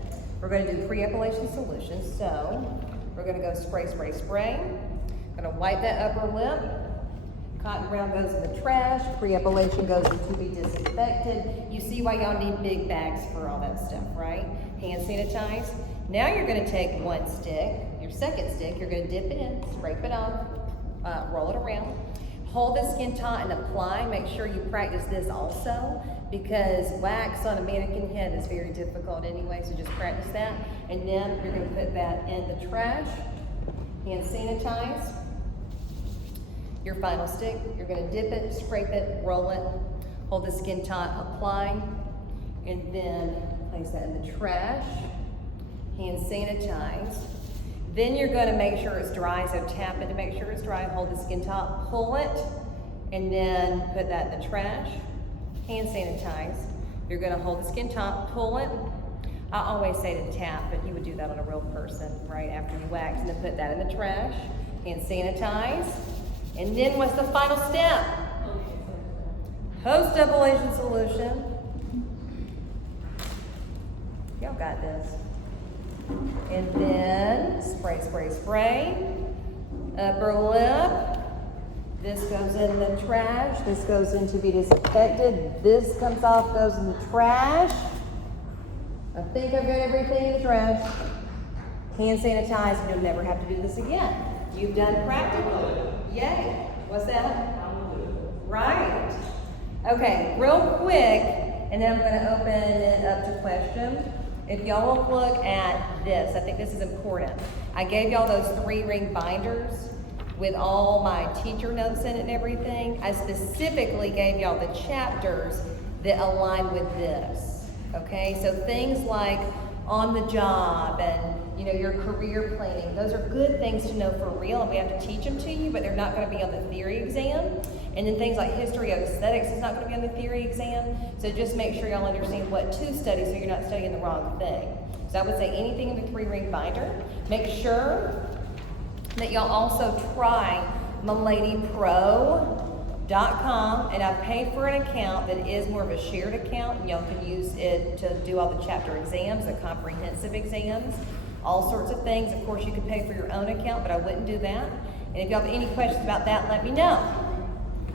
We're going to do Pre-Epilation Solution. So we're going to go spray, spray, spray. Going to wipe that upper lip. Cotton round goes in the trash. Pre-Epilation goes in to be disinfected. You see why y'all need big bags for all that stuff, right? Hand sanitize. Now you're going to take one stick, your second stick, you're going to dip it in, scrape it off, roll it around, hold the skin taut and apply. Make sure you practice this also, because wax on a mannequin head is very difficult anyway, so just practice that. And then you're going to put that in the trash, hand sanitize. Your final stick, you're going to dip it, scrape it, roll it, hold the skin taut, apply, and then place that in the trash. Hand sanitize. Then you're going to make sure it's dry, so tap it to make sure it's dry, hold the skin taut, pull it, and then put that in the trash. Hand sanitize. You're going to hold the skin taut, pull it. I always say to tap, but you would do that on a real person, right, after you wax, and then put that in the trash. Hand sanitize. And then what's the final step? Post-Epilation Solution. Y'all got this. And then spray, spray, spray. Upper lip. This goes in the trash. This goes in to be disinfected. This comes off, goes in the trash. I think I've got everything in the trash. Hand sanitize, and you'll never have to do this again. You've done practical. Yay. What's that? Right. Okay, real quick, and then I'm gonna open it up to questions. If y'all will look at this, I think this is important. I gave y'all those 3-ring binders with all my teacher notes in it and everything. I specifically gave y'all the chapters that align with this, okay? So things like on the job and, you know, your career planning, those are good things to know for real, and we have to teach them to you, but they're not gonna be on the theory exam. And then things like history of aesthetics is not gonna be on the theory exam. So just make sure y'all understand what to study so you're not studying the wrong thing. So I would say anything in the 3-ring binder. Make sure that y'all also try MiladyPro.com, and I've paid for an account that is more of a shared account, and y'all can use it to do all the chapter exams, the comprehensive exams, all sorts of things. Of course, you can pay for your own account, but I wouldn't do that. And if y'all have any questions about that, let me know.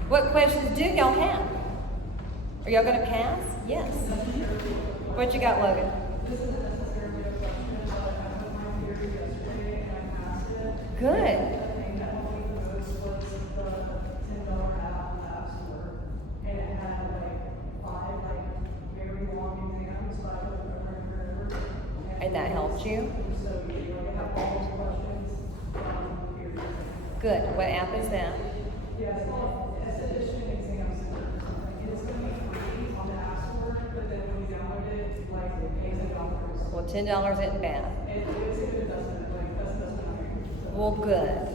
What questions do y'all have? Are y'all gonna pass? Yes. What you got, Logan? This isn't necessarily a question, but I took my theory yesterday and I passed it. Good. The thing that helped me the most was the $10 app on the App Store. And it had like 5 like very long exams, but I took them over and over. And that helped you? So you know, you have all those questions from your Good. What app is that? Yeah, it's called Esthetician Exam Center or something. It's gonna be free on the App Store, but then when you download it, like it pays $10. Well, $10 isn't bad. It is if it doesn't, like, doesn't matter. Well, good.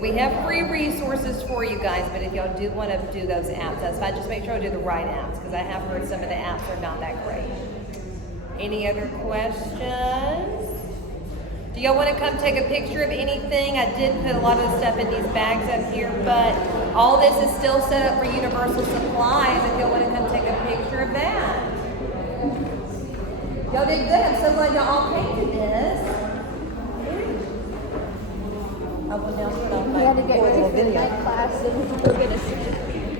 We have free resources for you guys, but if y'all do want to do those apps, that's fine. Just make sure I do the right apps, because I have heard some of the apps are not that great. Any other questions? Do y'all want to come take a picture of anything? I did put a lot of the stuff in these bags up here, but all this is still set up for universal supplies if y'all want to come take a picture of that. Y'all did good. I'm so glad y'all all came to this. I will now put on We my had to get ready little for the video. night class and we're gonna